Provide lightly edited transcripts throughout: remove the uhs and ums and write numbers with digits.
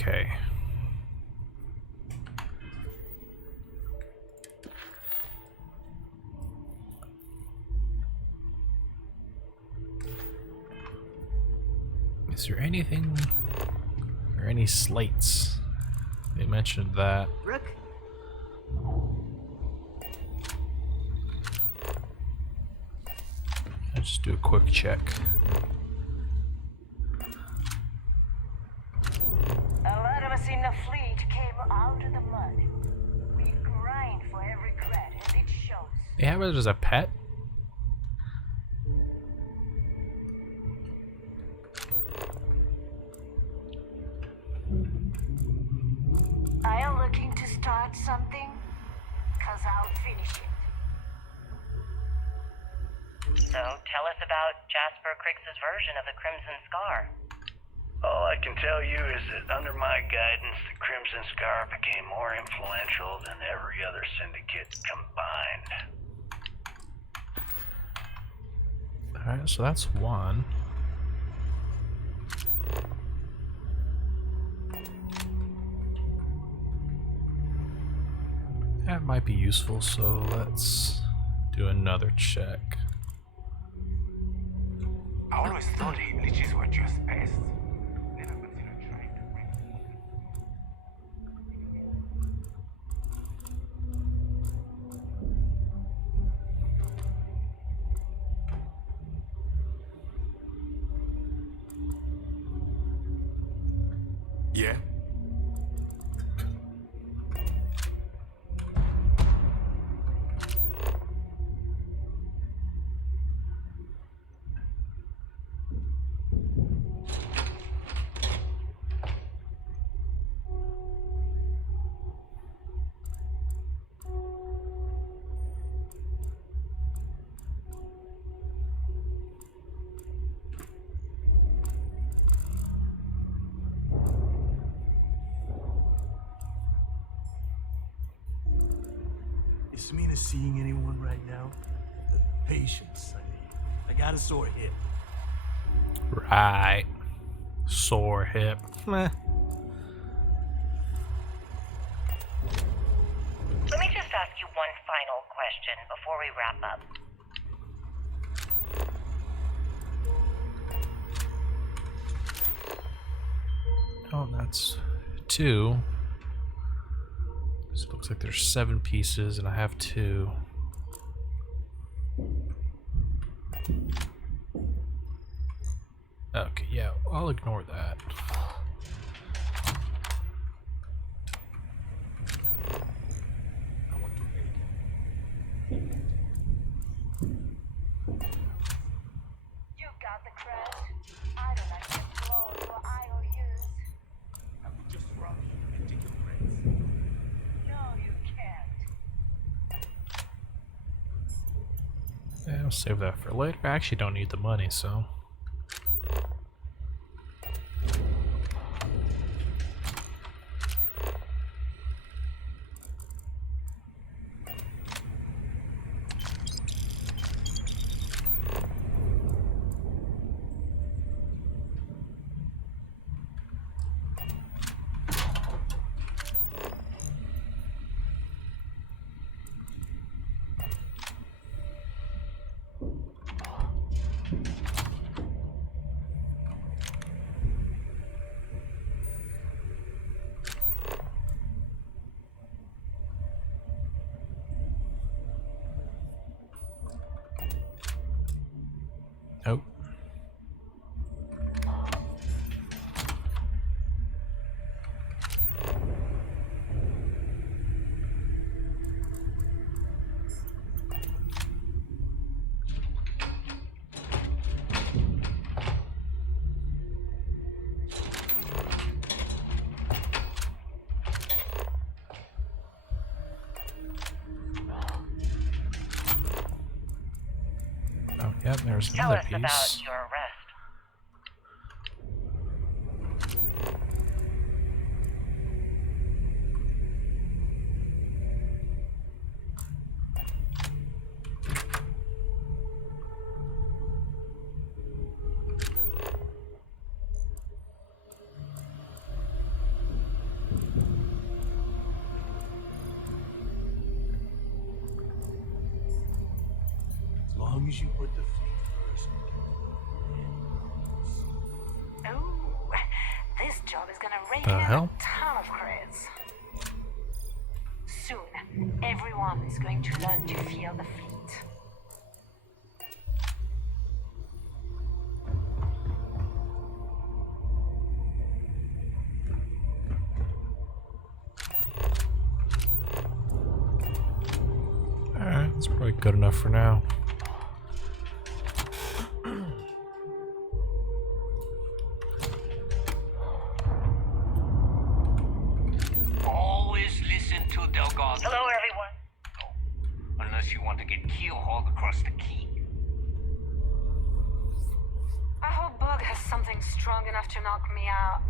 Okay. Is there anything or any slates? They mentioned that. Rook? I'll just do a quick check. A lot of us in the fleet came out of the mud. We grind for every cred, and it shows. They have it as a pet? Are you looking to start something? Cause I'll finish it. So, tell us about Jasper Criggs's version of the Crimson Scar. All I can tell you is that under my guidance, the Crimson Scar became more influential than every other syndicate combined. Alright, so that's one. That might be useful, so let's do another check. I always thought leeches were just pests. Never considered trying to bring Yeah? Is Samina seeing anyone right now? Patience, I need. I got a sore hip. Right. Sore hip. Meh. Let me just ask you one final question before we wrap up. Oh, that's two. So it looks like there's 7 pieces and I have 2. Okay, yeah, I'll ignore that. You got the cred. I don't accept loans or IOUs. I could just rush and take your friends. No, you can't. Yeah, I'll save that for later. I actually don't need the money, so. Oh. Oh, yeah, there's Tell another us piece. about your arrest. long as you put the fleet first. Oh, this job is gonna rake The in hell? a ton of credits. Soon, everyone is going to learn to feel the fleet. Alright, that's probably good enough for now. Always listen to Delgado. Hello, everyone. Unless you want to get keel-hauled across the key. I hope Bug has something strong enough to knock me out.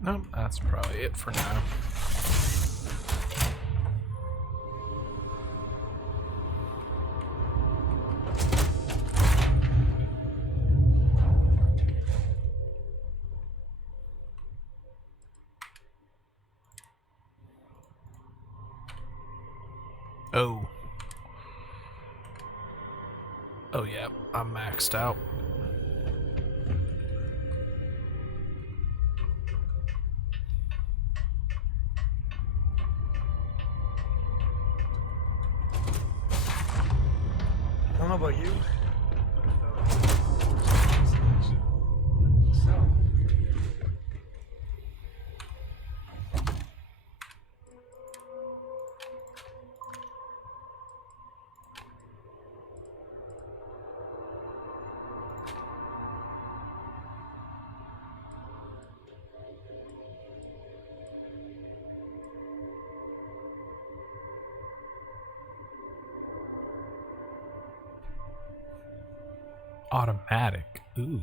Nope, that's probably it for now. Oh. Oh yeah, I'm maxed out. I don't know about you. Automatic. Ooh.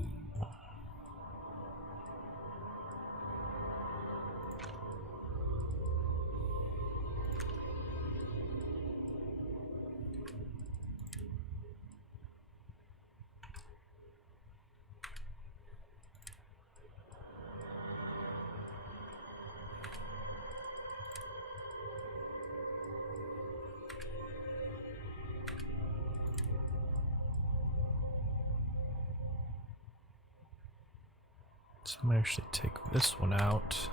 So I'm gonna actually take this one out.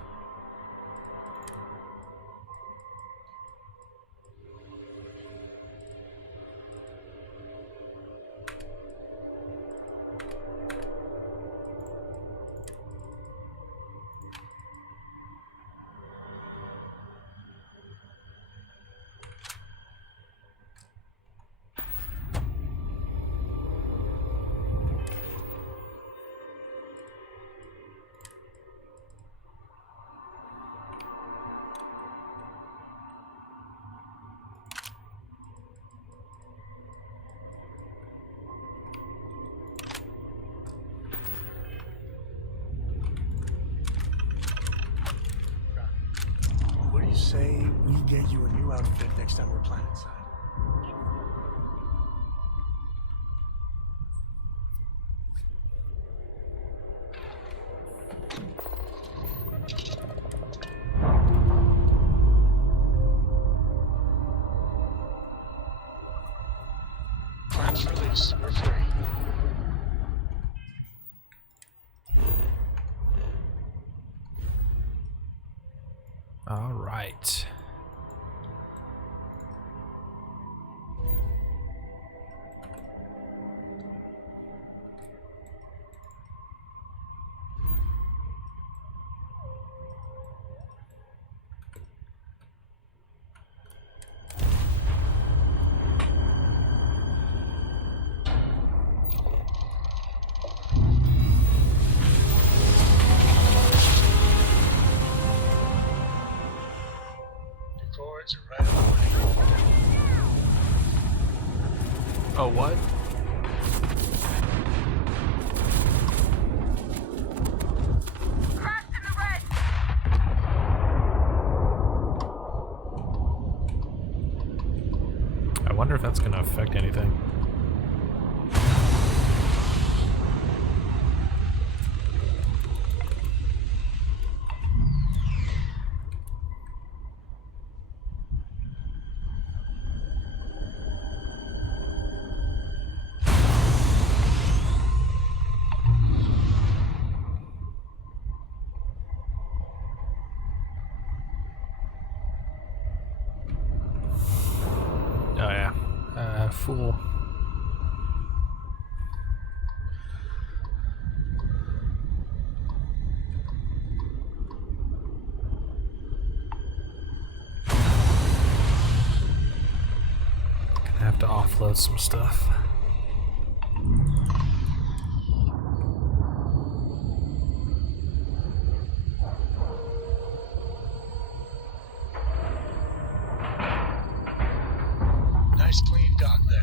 What do you say we get you a new outfit next time we're planetside? Plans release. We're free. All right. Records are right away. Oh, what? Cracked in the red! wonder if that's gonna affect anything. Oh yeah, fool. Gonna have to offload some stuff. Nice clean dock there.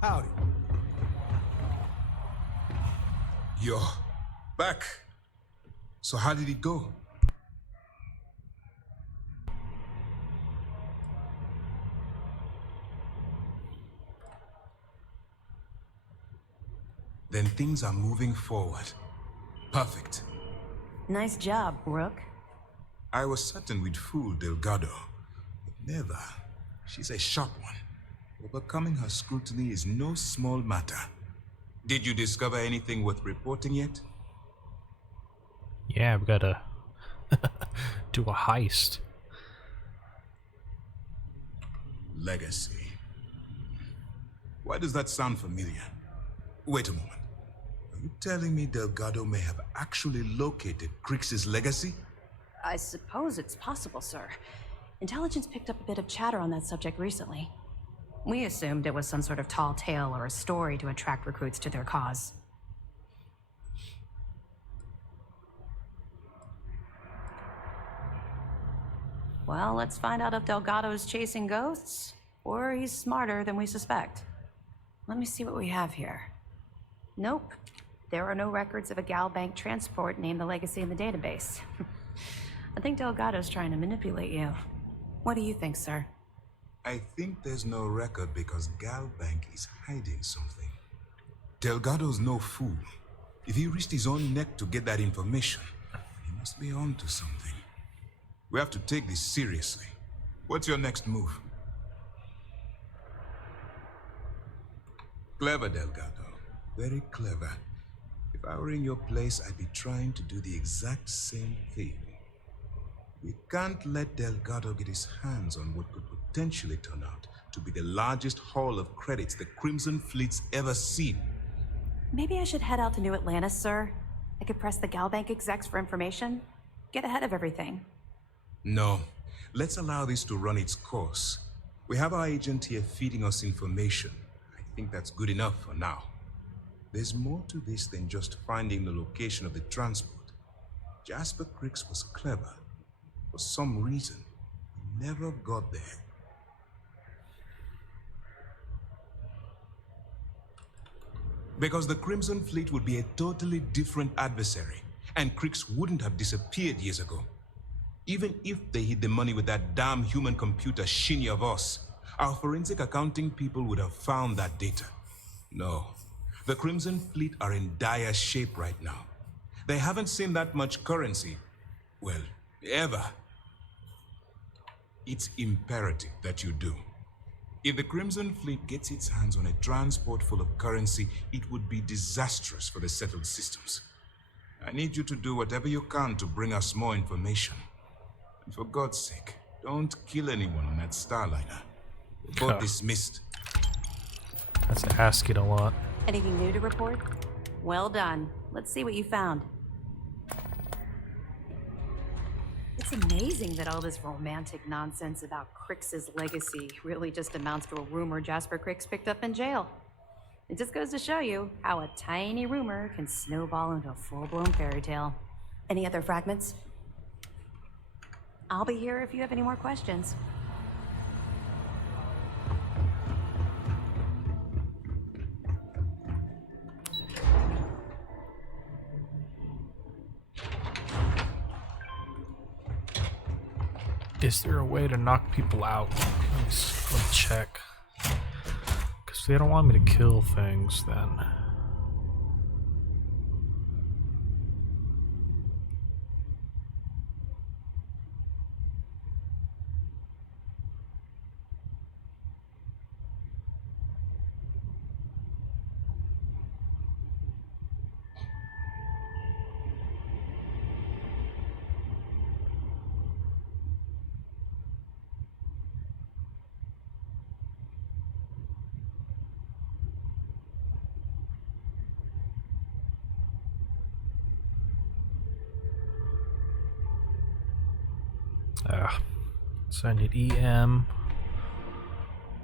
Howdy. You're back. So how did it go? Then things are moving forward. Perfect. Nice job, Rook. I was certain we'd fool Delgado, but never. She's a sharp one. Overcoming her scrutiny is no small matter. Did you discover anything worth reporting yet? Yeah, we gotta do a heist. Legacy. Why does that sound familiar? Wait a moment. Are you telling me Delgado may have actually located Crix's legacy? I suppose it's possible, sir. Intelligence picked up a bit of chatter on that subject recently. We assumed it was some sort of tall tale or a story to attract recruits to their cause. Well, let's find out if Delgado's chasing ghosts, or he's smarter than we suspect. Let me see what we have here. Nope. There are no records of a Gal Bank transport named the Legacy in the database. I think Delgado's trying to manipulate you. What do you think, sir? I think there's no record because Gal Bank is hiding something. Delgado's no fool. If he risked his own neck to get that information, he must be on to something. We have to take this seriously. What's your next move? Clever, Delgado. Very clever. If I were in your place, I'd be trying to do the exact same thing. We can't let Delgado get his hands on what could potentially turn out to be the largest haul of credits the Crimson Fleet's ever seen. Maybe I should head out to New Atlantis, sir. I could press the Gal Bank execs for information. Get ahead of everything. No. Let's allow this to run its course. We have our agent here feeding us information. I think that's good enough for now. There's more to this than just finding the location of the transport. Jasper Crix was clever. For some reason, he never got there. Because the Crimson Fleet would be a totally different adversary, and Crix wouldn't have disappeared years ago. Even if they hid the money with that damn human computer Shinya Voss, our forensic accounting people would have found that data. No. The Crimson Fleet are in dire shape right now. They haven't seen that much currency, well, ever. It's imperative that you do. If the Crimson Fleet gets its hands on a transport full of currency, it would be disastrous for the settled systems. I need you to do whatever you can to bring us more information. And for God's sake, don't kill anyone on that Starliner. We're both dismissed. That's asking a lot. Anything new to report? Well done. Let's see what you found. It's amazing that all this romantic nonsense about Crix's legacy really just amounts to a rumor Jasper Crix picked up in jail. It just goes to show you how a tiny rumor can snowball into a full-blown fairy tale. Any other fragments? I'll be here if you have any more questions. Is there a way to knock people out? Let me check. Because they don't want me to kill things then. So I need EM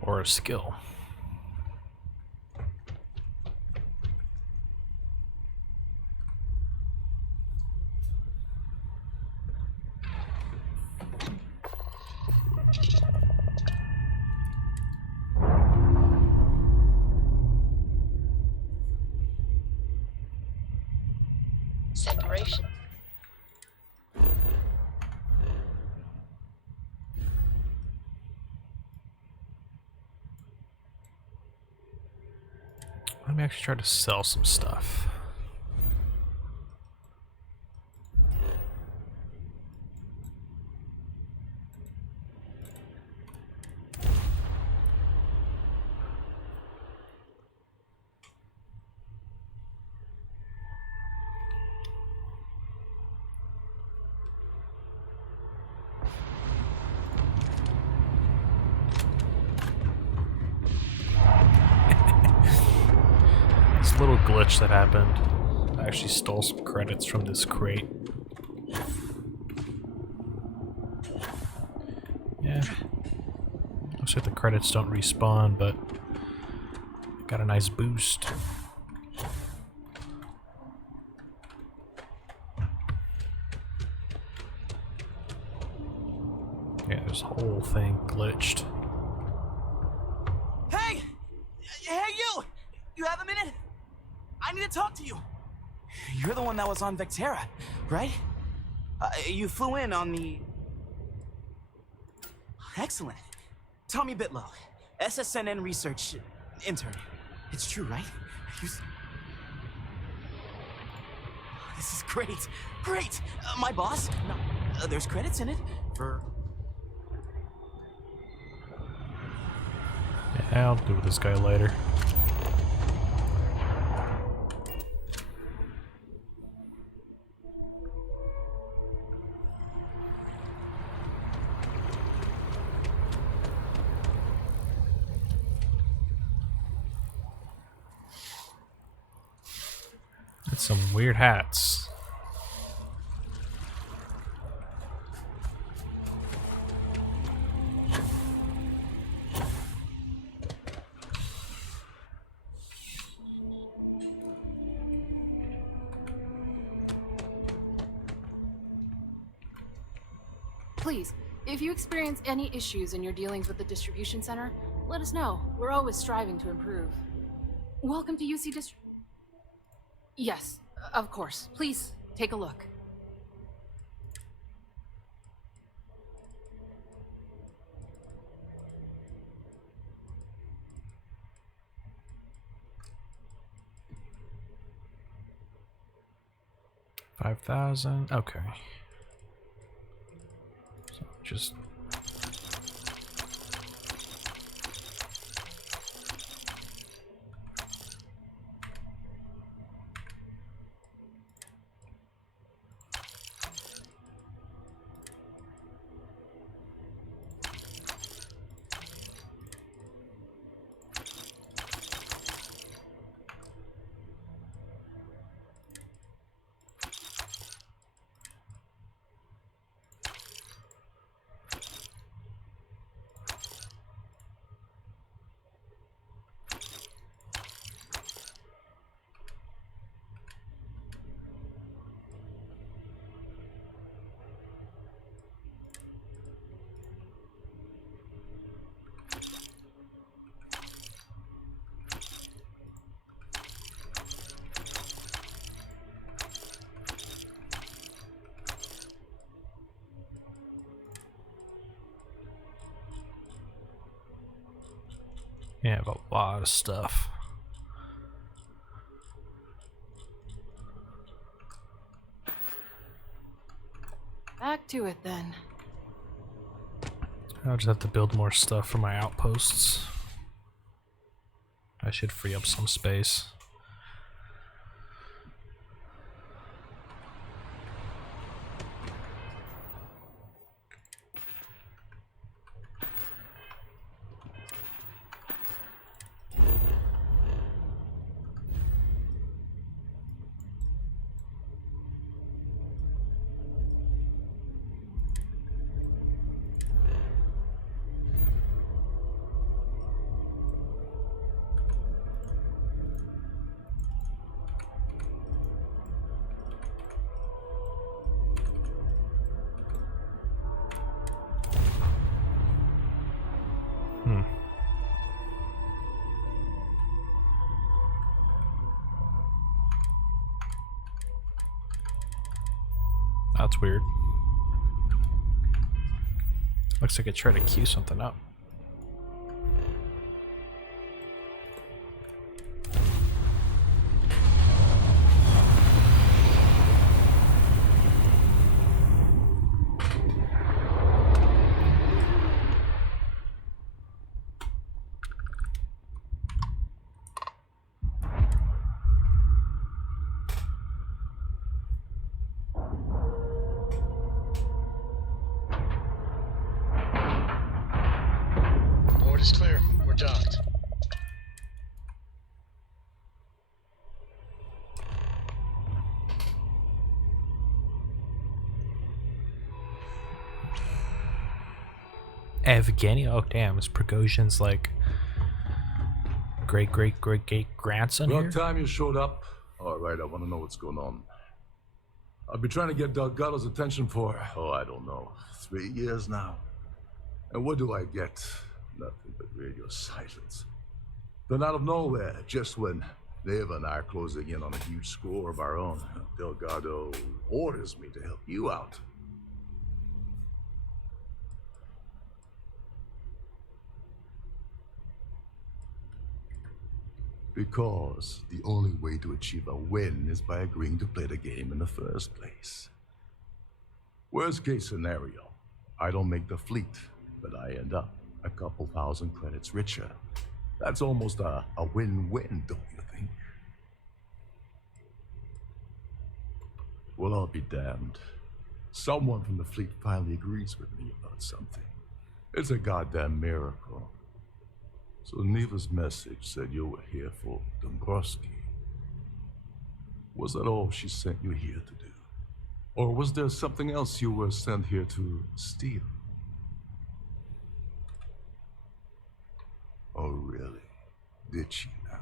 or a skill. Separation. Let me actually try to sell some stuff. Little glitch that happened. I actually stole some credits from this crate. Yeah. Looks like the credits don't respawn, but got a nice boost. Yeah, this whole thing glitched. Hey! Hey, you! You have a minute? I need to talk to you. You're the one that was on Vectera, right? You flew in on the... Excellent. Tommy Bitlow, SSNN research intern. It's true, right? This is great. Great! My boss? No, there's credits in it for... Yeah, I'll do with this guy later. That's some weird hats. Please, if you experience any issues in your dealings with the distribution center, let us know. We're always striving to improve. Welcome to UC Dist... Yes, of course. Please, take a look. $5,000. Okay. So just You have a lot of stuff. Back to it then. I'll just have to build more stuff for my outposts. I should free up some space. That's weird. Looks like I tried to queue something up. Board is clear. We're docked. Evgeny? Oh damn, it's Prigozhin's like great grandson here? About time you showed up. All right, I want to know what's going on. I've been trying to get Delgado's attention for, I don't know, 3 years now. And what do I get? Nothing but radio silence. Then out of nowhere, just when Neva and I are closing in on a huge score of our own, Delgado orders me to help you out. Because the only way to achieve a win is by agreeing to play the game in the first place. Worst case scenario, I don't make the fleet, but I end up a couple thousand credits richer. That's almost a win-win, don't you think? Well, I'll be damned. Someone from the fleet finally agrees with me about something. It's a goddamn miracle. So Neva's message said you were here for Dombrowski. Was that all she sent you here to do? Or was there something else you were sent here to steal? Oh, really? Did she now?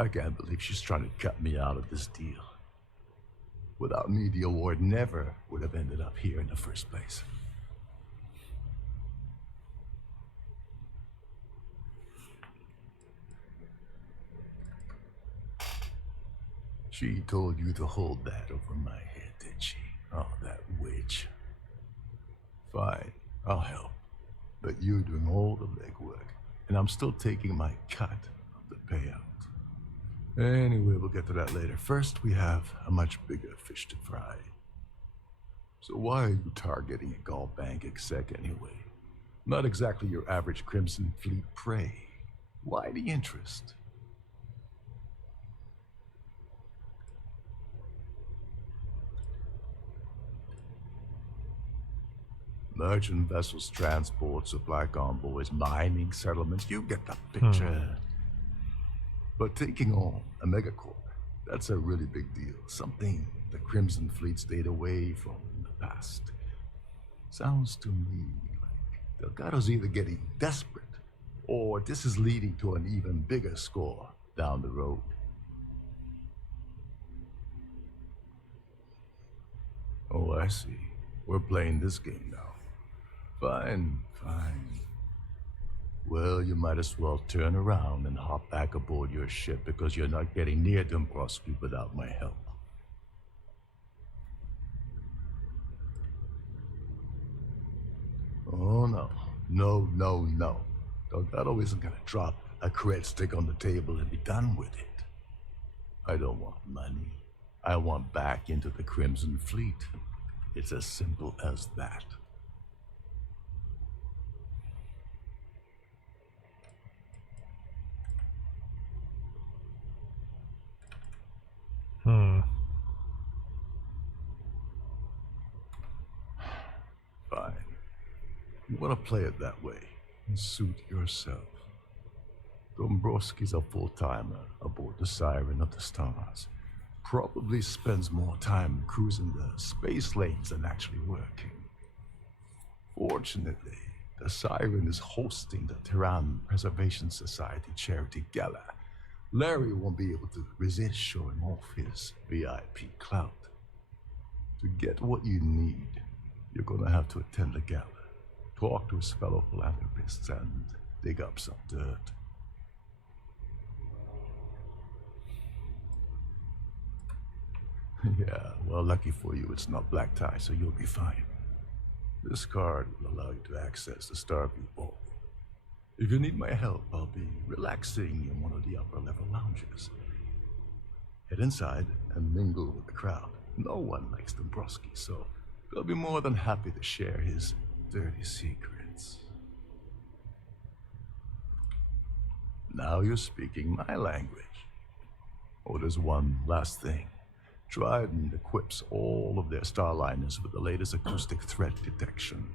I can't believe she's trying to cut me out of this deal. Without me, the award never would have ended up here in the first place. She told you to hold that over my head, did she? Oh, that witch. Fine, I'll help. But you're doing all the legwork, and I'm still taking my cut of the payout. Anyway, we'll get to that later. First, we have a much bigger fish to fry. So why are you targeting a Gall Bank exec anyway? Not exactly your average Crimson Fleet prey. Why the interest? Merchant vessels, transport, supply convoys, mining settlements, you get the picture. But taking on a megacorp, that's a really big deal. Something the Crimson Fleet stayed away from in the past. Sounds to me like Delgado's either getting desperate, or this is leading to an even bigger score down the road. Oh, I see. We're playing this game now. Fine, fine. Well, you might as well turn around and hop back aboard your ship because you're not getting near Dombrowski without my help. Oh, no. No, no, no. Delgado isn't gonna drop a cred stick on the table and be done with it. I don't want money. I want back into the Crimson Fleet. It's as simple as that. Fine. You want to play it that way and suit yourself. Dombrowski's a full-timer aboard the Siren of the Stars. Probably spends more time cruising the space lanes than actually working. Fortunately, the Siren is hosting the Tehran Preservation Society charity gala. Larry won't be able to resist showing off his VIP clout. To get what you need, you're gonna have to attend the gala, talk to his fellow philanthropists, and dig up some dirt. Yeah, well, lucky for you, it's not black tie, so you'll be fine. This card will allow you to access the Starfield ball. If you need my help, I'll be relaxing in one of the upper-level lounges. Head inside and mingle with the crowd. No one likes Dombrowski, so they'll be more than happy to share his dirty secrets. Now you're speaking my language. Oh, there's one last thing. Trident equips all of their starliners with the latest acoustic threat detection.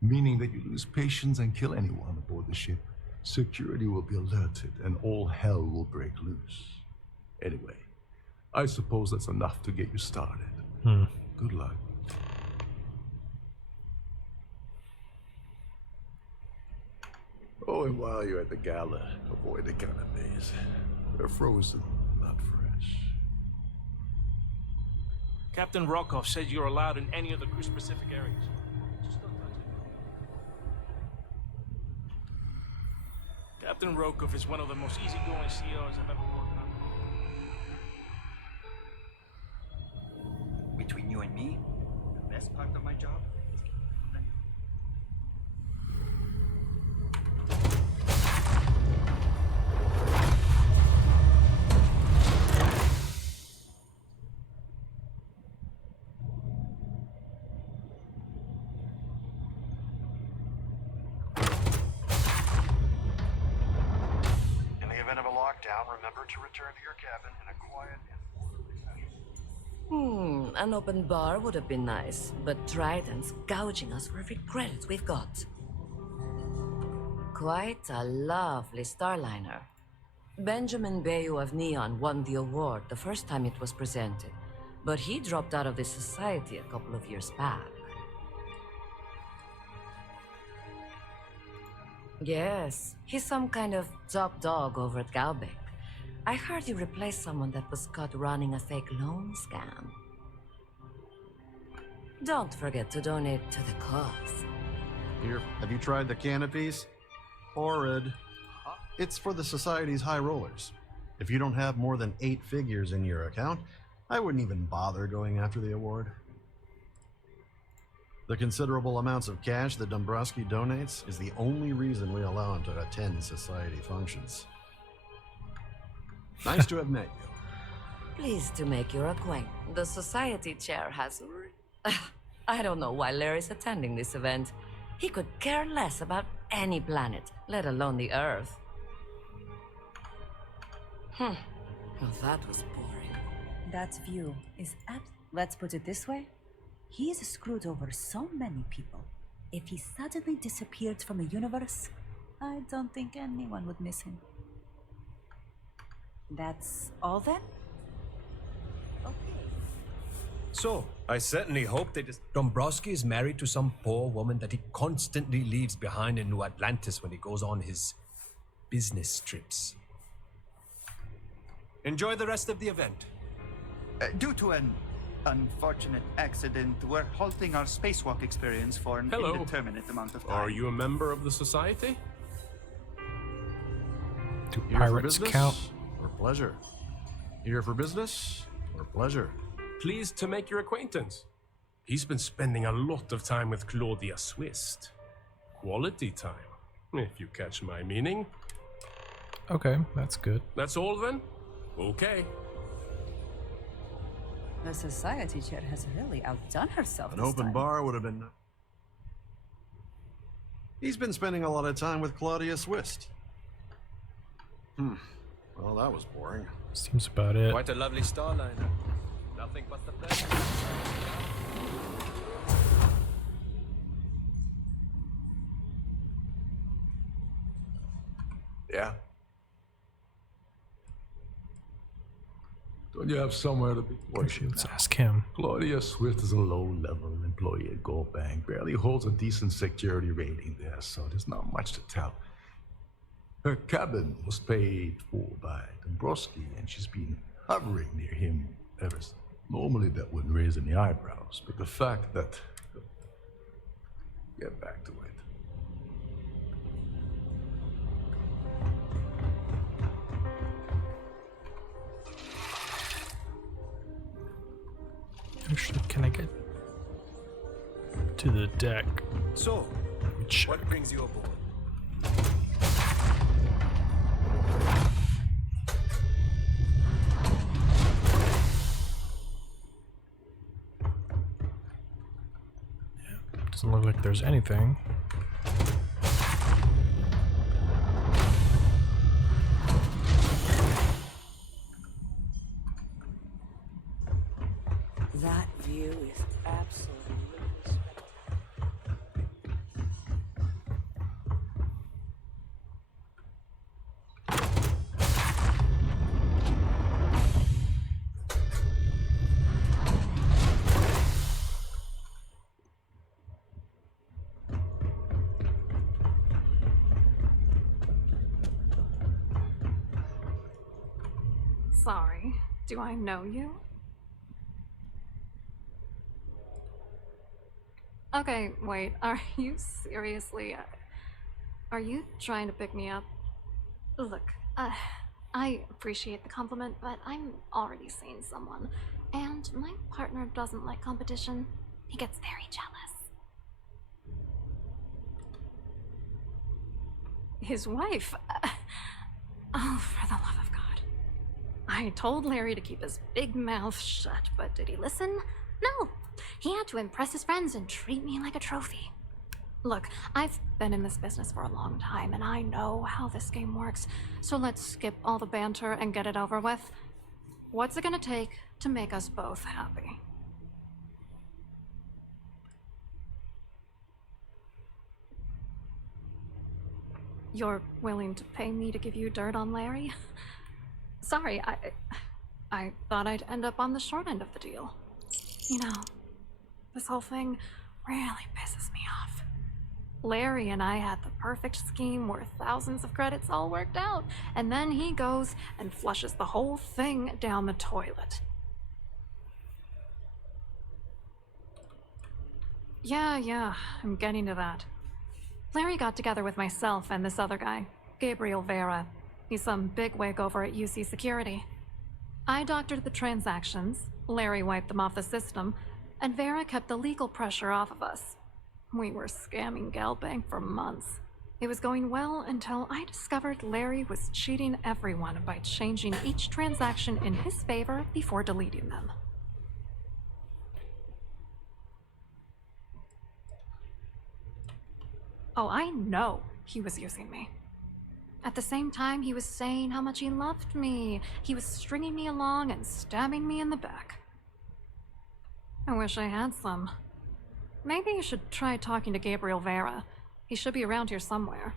Meaning that you lose patience and kill anyone aboard the ship, security will be alerted and all hell will break loose. Anyway, I suppose that's enough to get you started. Good luck. Oh, and while you're at the gala, avoid the canopies. They're frozen, not fresh. Captain Rokov said you're allowed in any of the crew-specific areas. Just don't touch it. Captain Rokov is one of the most easygoing CEOs I've ever worked on. Between you and me, the best part of my job is remember to return to your cabin in a quiet and orderly fashion. An open bar would have been nice, but Trident's gouging us for every credit we've got. Quite a lovely starliner. Benjamin Bayou of Neon won the award the first time it was presented, but he dropped out of the society a couple of years back. Yes, he's some kind of top dog over at Galbeck. I heard he replaced someone that was caught running a fake loan scam. Don't forget to donate to the cause. Here, have you tried the canopies? Horrid. It's for the Society's high rollers. If you don't have more than 8 figures in your account, I wouldn't even bother going after the award. The considerable amounts of cash that Dombrowski donates is the only reason we allow him to attend Society functions. Nice to have met you. Pleased to make your acquaintance. The Society chair has... I don't know why Larry's attending this event. He could care less about any planet, let alone the Earth. Well, that was boring. That view is let's put it this way. He's screwed over so many people. If he suddenly disappeared from the universe, I don't think anyone would miss him. That's all then? Okay. So, I certainly hope that Dombrowski is married to some poor woman that he constantly leaves behind in New Atlantis when he goes on his business trips. Enjoy the rest of the event. Due to an unfortunate accident, we're halting our spacewalk experience for an Hello. indeterminate amount of time. Are you a member of the Society? Do Here for pirates business count? or pleasure? Here for business or pleasure? Pleased to make your acquaintance. He's been spending a lot of time with Claudia Swist. Quality time. if you catch my meaning. Okay, that's good. That's all then? Okay. The society chair has really outdone herself. An this open time. bar would have been. He's been spending a lot of time with Claudia Swist. Well, that was boring. Seems about it. Quite a lovely starliner. Nothing but the best. Yeah. Don't you have somewhere to be? Actually, let's ask him. Claudia Swift is a low-level employee at Gold Bank. Barely holds a decent security rating there, so there's not much to tell. Her cabin was paid for by Dombrowski, and she's been hovering near him ever since. Normally that wouldn't raise any eyebrows, but the fact that... Get back to it. Actually, can I get to the deck? So, Check. what brings you aboard? Doesn't look like there's anything. That view is absolutely spectacular. Sorry, do I know you? Okay, wait, are you seriously... are you trying to pick me up? Look, I appreciate the compliment, but I'm already seeing someone, and my partner doesn't like competition. He gets very jealous. His wife? Oh, for the love of God. I told Larry to keep his big mouth shut, but did he listen? No! He had to impress his friends and treat me like a trophy. Look, I've been in this business for a long time, and I know how this game works, so let's skip all the banter and get it over with. What's it gonna take to make us both happy? You're willing to pay me to give you dirt on Larry? Sorry, I thought I'd end up on the short end of the deal. You know, this whole thing really pisses me off. Larry and I had the perfect scheme worth thousands of credits all worked out, and then he goes and flushes the whole thing down the toilet. Yeah, I'm getting to that. Larry got together with myself and this other guy, Gabriel Vera. He's some bigwig over at UC Security. I doctored the transactions, Larry wiped them off the system, and Vera kept the legal pressure off of us. We were scamming Galbank for months. It was going well until I discovered Larry was cheating everyone by changing each transaction in his favor before deleting them. Oh, I know he was using me. At the same time, he was saying how much he loved me. He was stringing me along and stabbing me in the back. I wish I had some. Maybe you should try talking to Gabriel Vera. He should be around here somewhere.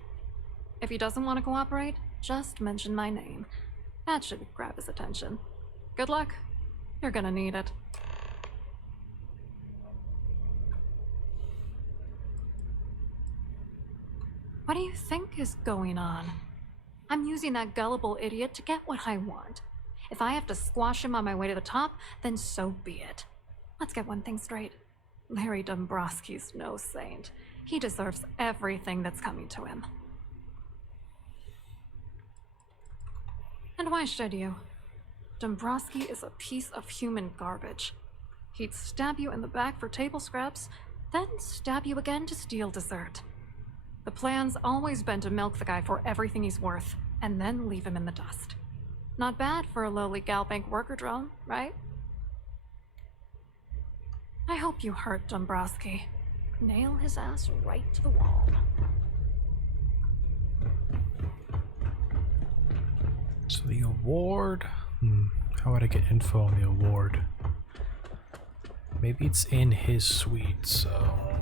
If he doesn't want to cooperate, just mention my name. That should grab his attention. Good luck. You're gonna need it. What do you think is going on? I'm using that gullible idiot to get what I want. If I have to squash him on my way to the top, then so be it. Let's get one thing straight. Larry Dombrowski's no saint. He deserves everything that's coming to him. And why should you? Dombrowski is a piece of human garbage. He'd stab you in the back for table scraps, then stab you again to steal dessert. The plan's always been to milk the guy for everything he's worth, and then leave him in the dust. Not bad for a lowly Galbank worker drone, right? I hope you hurt Dombrowski. Nail his ass right to the wall. So the award... how would I get info on the award? Maybe it's in his suite, so...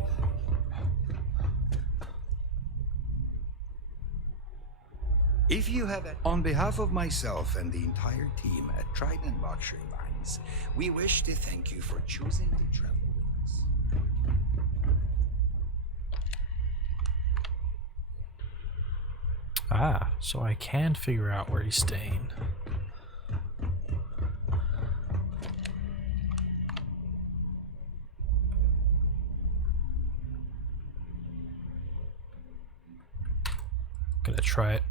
If you have on behalf of myself and the entire team at Trident Luxury Lines, we wish to thank you for choosing to travel with us. Ah, so I can figure out where he's staying. Gonna try it.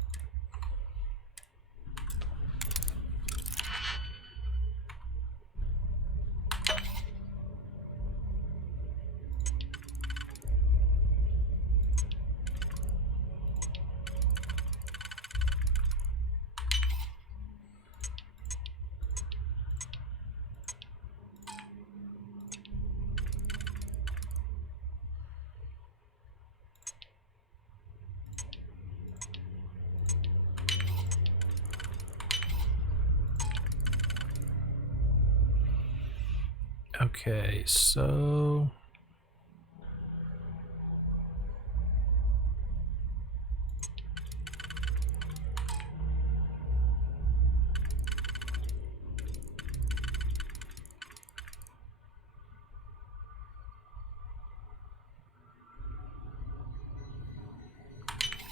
Okay, so...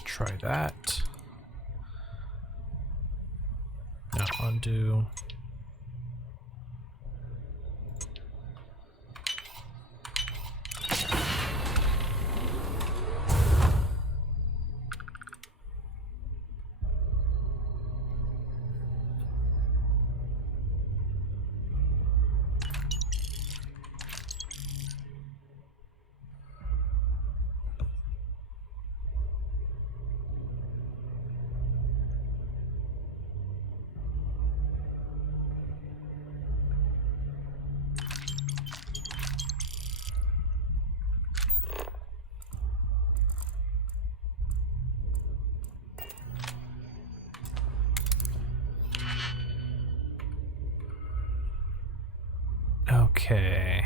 try that. Now undo. Okay.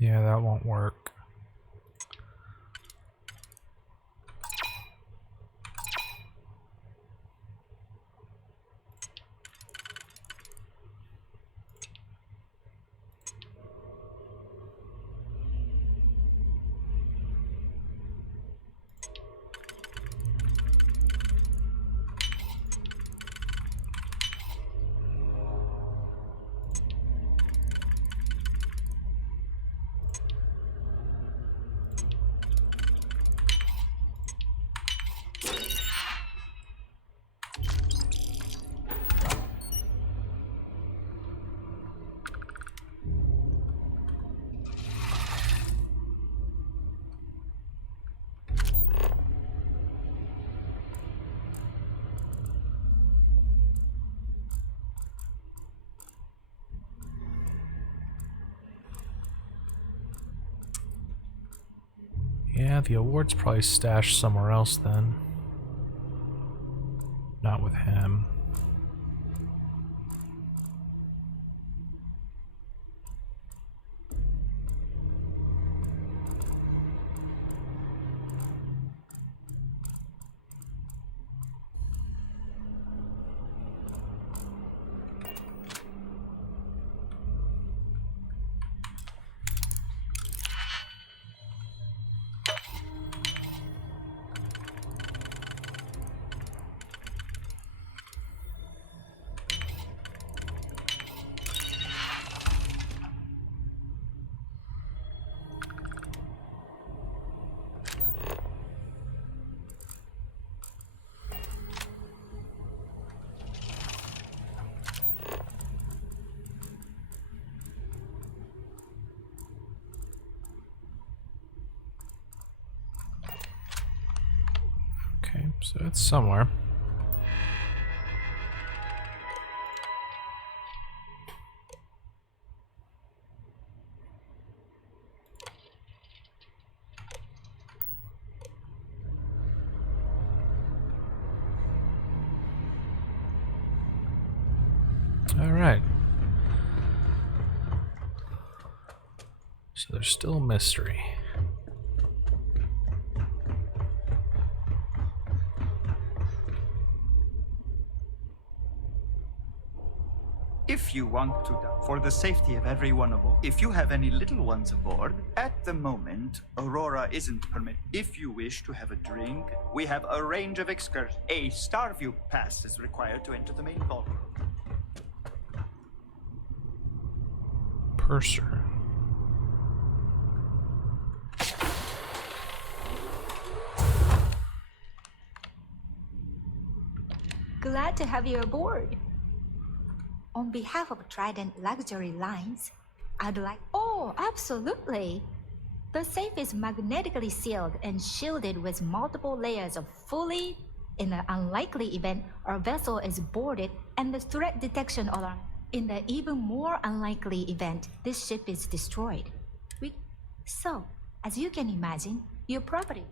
Yeah, that won't work. Yeah, the award's probably stashed somewhere else then. Not with him. So it's somewhere. All right. So there's still a mystery. If you want to, for the safety of everyone aboard, if you have any little ones aboard, at the moment, Aurora isn't permitted. If you wish to have a drink, we have a range of excursions. A Starview pass is required to enter the main ballroom. Purser. Glad to have you aboard. On behalf of Trident Luxury Lines, I'd like... Oh, absolutely! The safe is magnetically sealed and shielded with multiple layers of fully... In the unlikely event our vessel is boarded and the threat detection alarm... In the even more unlikely event this ship is destroyed. So, as you can imagine, your property...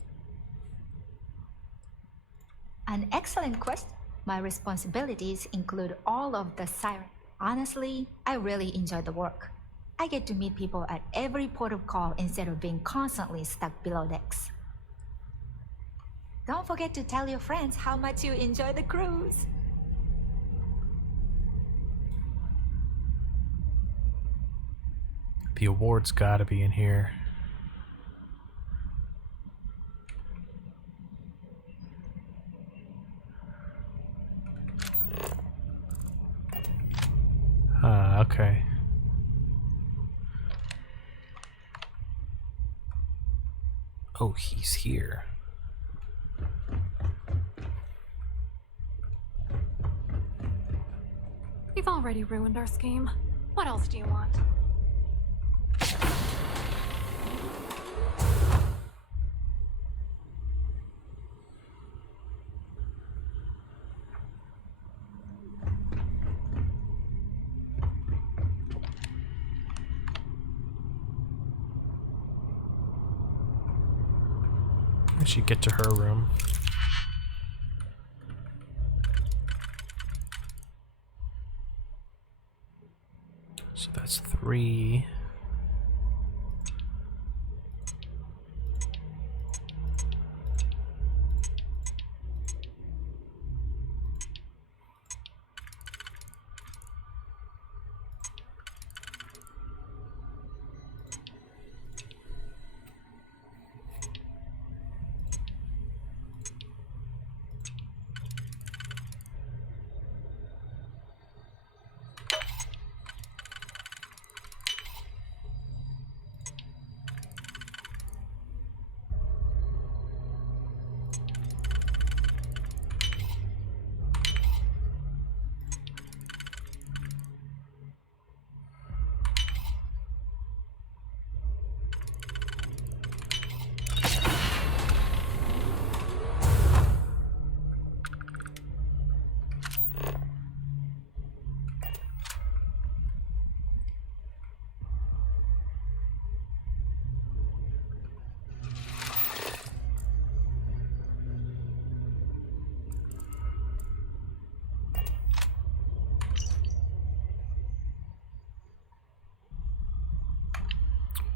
An excellent question. My responsibilities include all of the Siren. Honestly, I really enjoy the work. I get to meet people at every port of call instead of being constantly stuck below decks. Don't forget to tell your friends how much you enjoy the cruise. The award's gotta be in here. Ah, okay. Oh, he's here. You've already ruined our scheme. What else do you want? I should get to her room. So that's 3.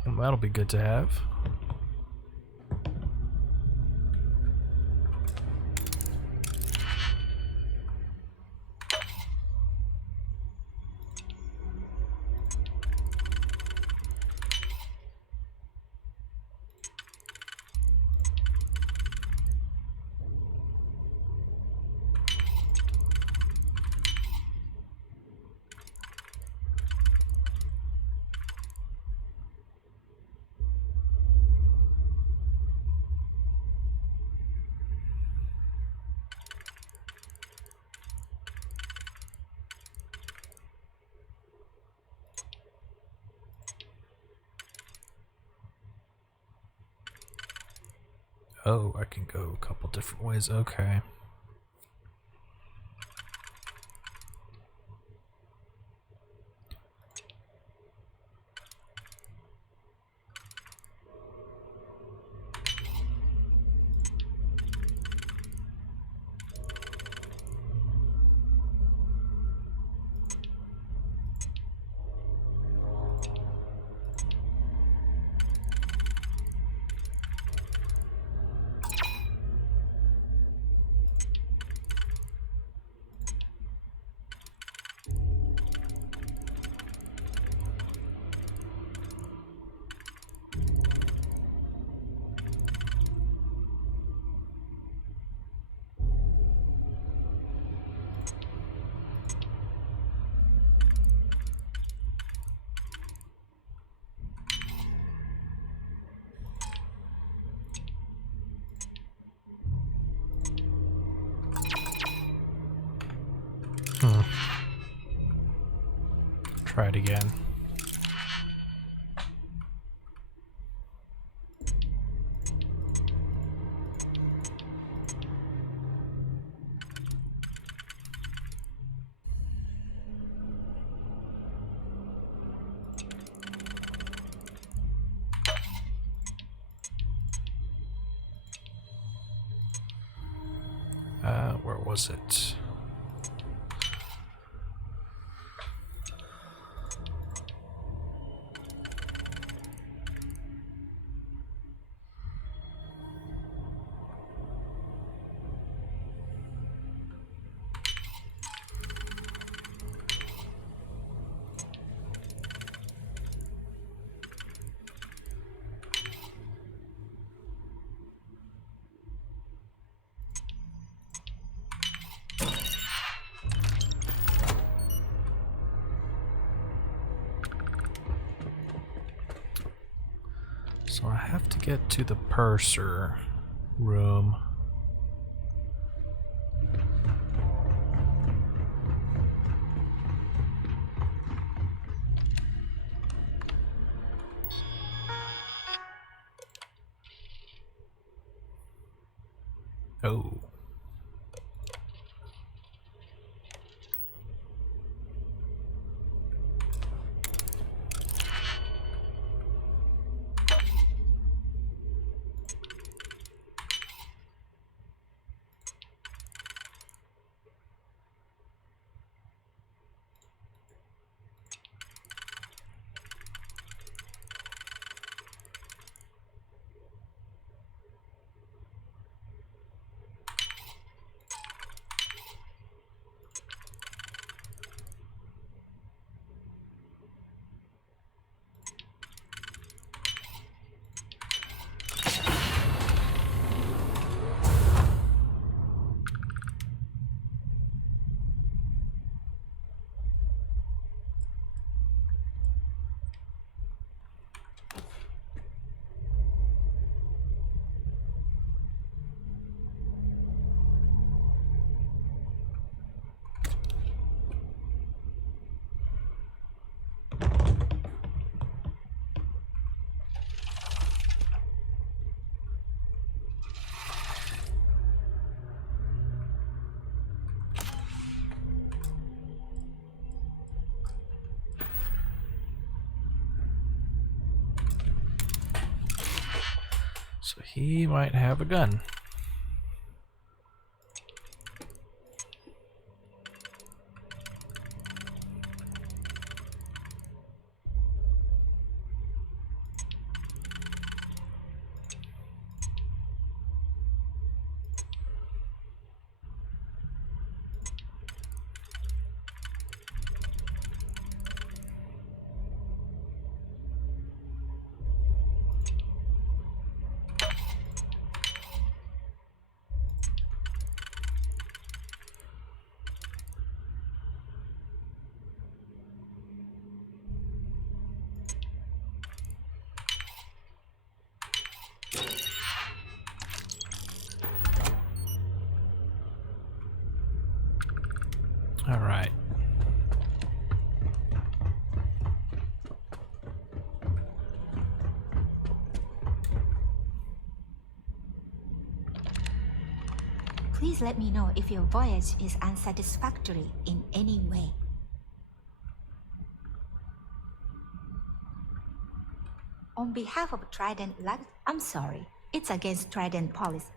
Well, that'll be good to have. Oh, I can go a couple different ways. Okay. Try it again. Where was it? So I have to get to the purser room. Oh. So he might have a gun. All right. Please let me know if your voyage is unsatisfactory in any way. On behalf of Trident I'm sorry, it's against Trident policy.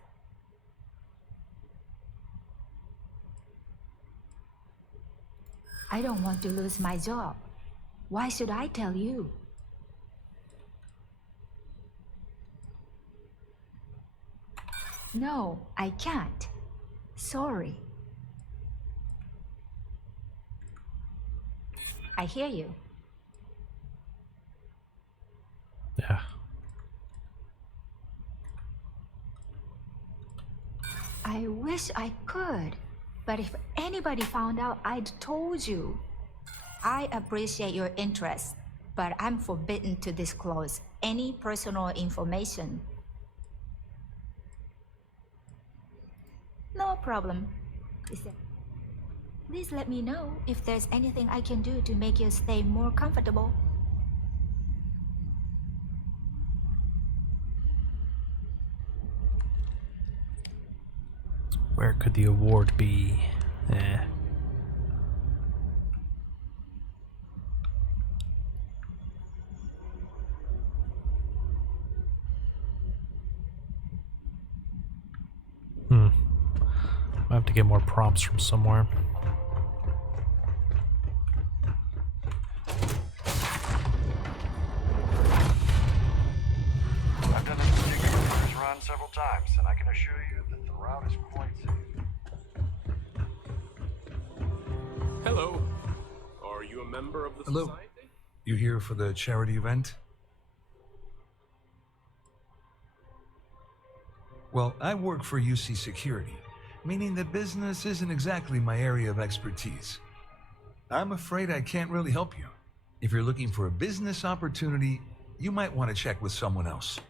I don't want to lose my job. Why should I tell you? No, I can't. Sorry. I hear you. Yeah. I wish I could, but if anybody found out, I'd told you. I appreciate your interest, but I'm forbidden to disclose any personal information. No problem. Please let me know if there's anything I can do to make your stay more comfortable. Where could the award be? I have to get more prompts from somewhere. I've done this particular cruise run several times, and I can assure you that the route is quite safe. Hello. Are you a member of the Hello. society? You here for the charity event? Well, I work for UC Security, meaning that business isn't exactly my area of expertise. I'm afraid I can't really help you. If you're looking for a business opportunity, you might want to check with someone else.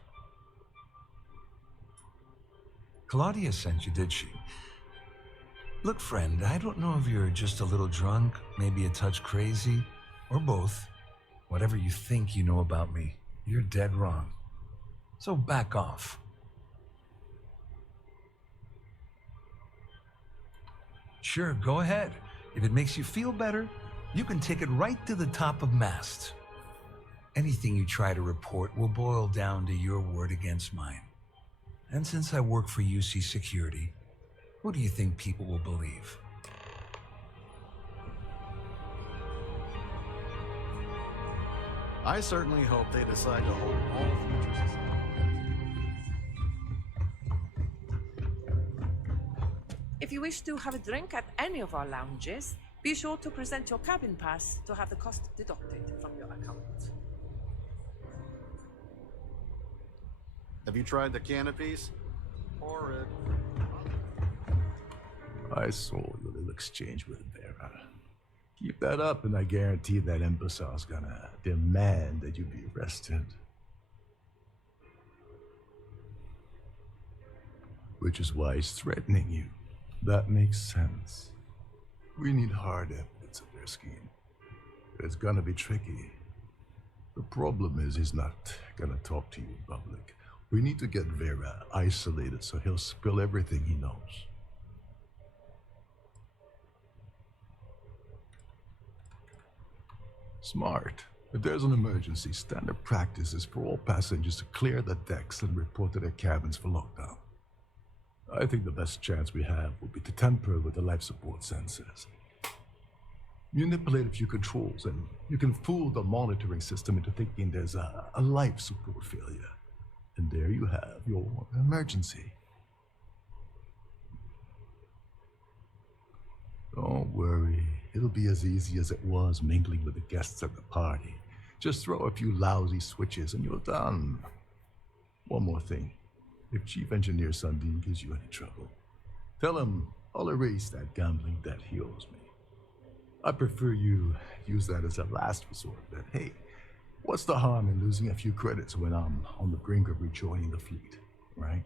Claudia sent you, did she? Look, friend, I don't know if you're just a little drunk, maybe a touch crazy, or both. Whatever you think you know about me, you're dead wrong. So back off. Sure, go ahead. If it makes you feel better, you can take it right to the top of mast. Anything you try to report will boil down to your word against mine. And since I work for UC Security, who do you think people will believe? I certainly hope they decide to hold all future societies. If you wish to have a drink at any of our lounges, be sure to present your cabin pass to have the cost deducted from your account. Have you tried the canopies? Horrid. I saw your little exchange with Vera. Keep that up, and I guarantee that imbecile's gonna demand that you be arrested. Which is why he's threatening you. That makes sense. We need hard evidence of their scheme. It's gonna be tricky. The problem is he's not gonna talk to you in public. We need to get Vera isolated so he'll spill everything he knows. Smart. If there's an emergency, standard practice is for all passengers to clear the decks and report to their cabins for lockdown. I think the best chance we have would be to tamper with the life support sensors. Manipulate a few controls, and you can fool the monitoring system into thinking there's a life support failure. And there you have your emergency. Don't worry, it'll be as easy as it was mingling with the guests at the party. Just throw a few lousy switches and you're done. One more thing. If Chief Engineer Sundin gives you any trouble, tell him I'll erase that gambling debt he owes me. I prefer you use that as a last resort, but hey, what's the harm in losing a few credits when I'm on the brink of rejoining the fleet, right?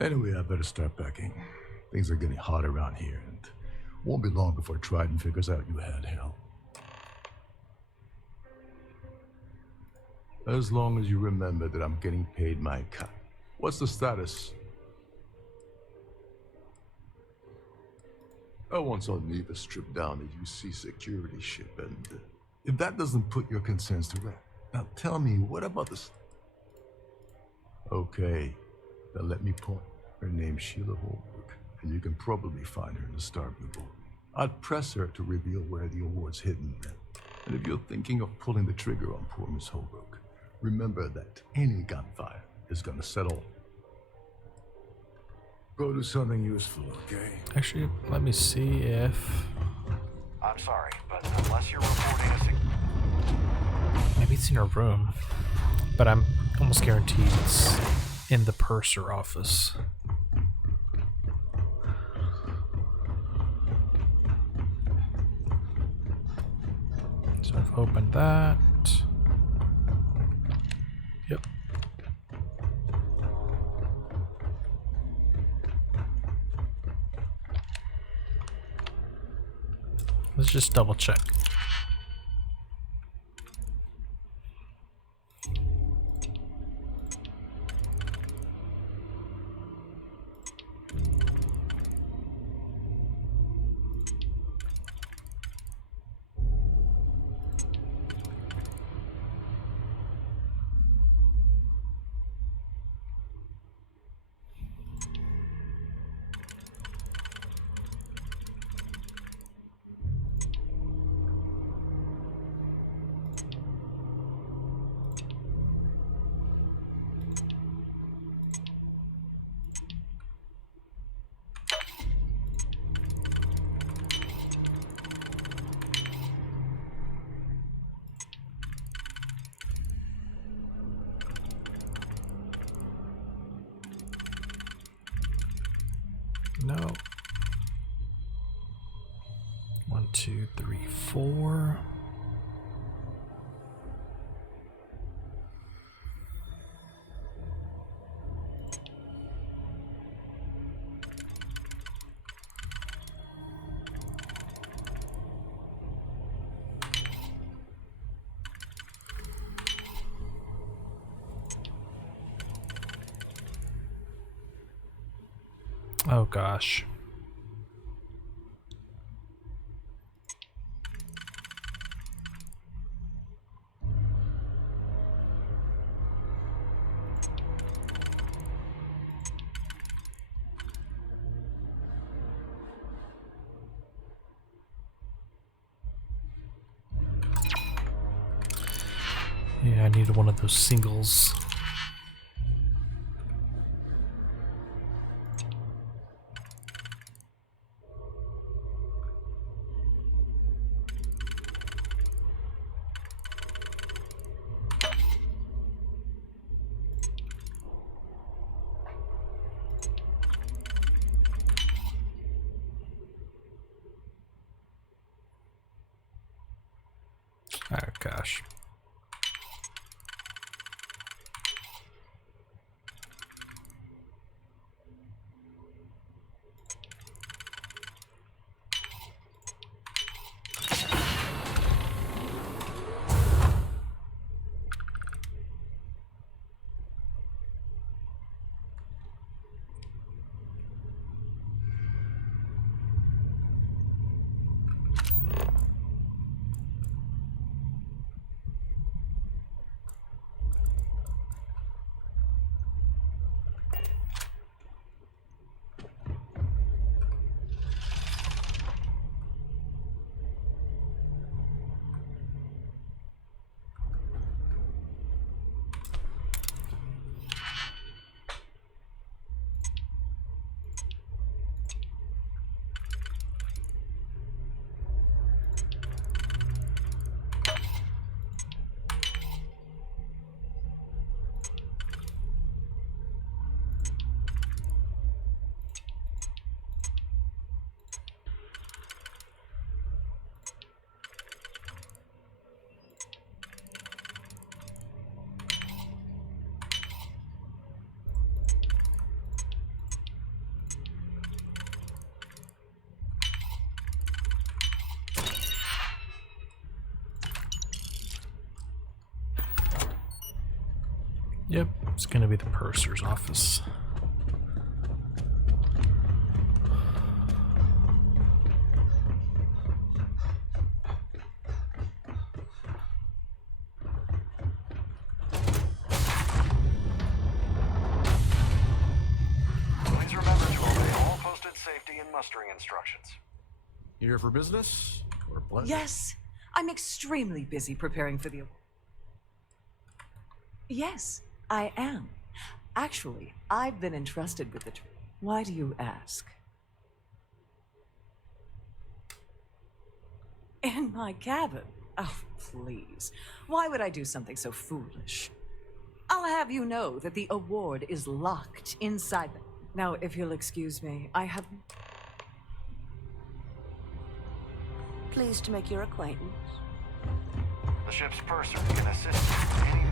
Anyway, I better start packing. Things are getting hot around here, and won't be long before Trident figures out you had help. As long as you remember that I'm getting paid my cut. What's the status? I once saw Neva strip down a UC security ship, and if that doesn't put your concerns to rest, now tell me, what about the... Okay, now let me point. Her name's Sheila Holbrook, and you can probably find her in the Starfield vault. I'd press her to reveal where the award's hidden. And if you're thinking of pulling the trigger on poor Miss Holbrook, remember that any gunfire is gonna settle. Go do something useful, okay? Actually, let me see if... I'm sorry, but unless you're reporting a maybe it's in her room, but I'm almost guaranteed it's in the purser office. So I've opened that. Yep. Let's just double check. No. 1, 2, 3, 4. Oh gosh. Yeah, I needed one of those singles. Oh gosh. Yep, it's gonna be the purser's office. safety and mustering instructions. You here for business or pleasure? Yes, I'm extremely busy preparing for the... Yes, I am. Actually, I've been entrusted with the... Why do you ask? In my cabin? Oh, please. Why would I do something so foolish? I'll have you know that the award is locked inside the... Now, if you'll excuse me, I have... Pleased to make your acquaintance. The ship's purser can assist you in any...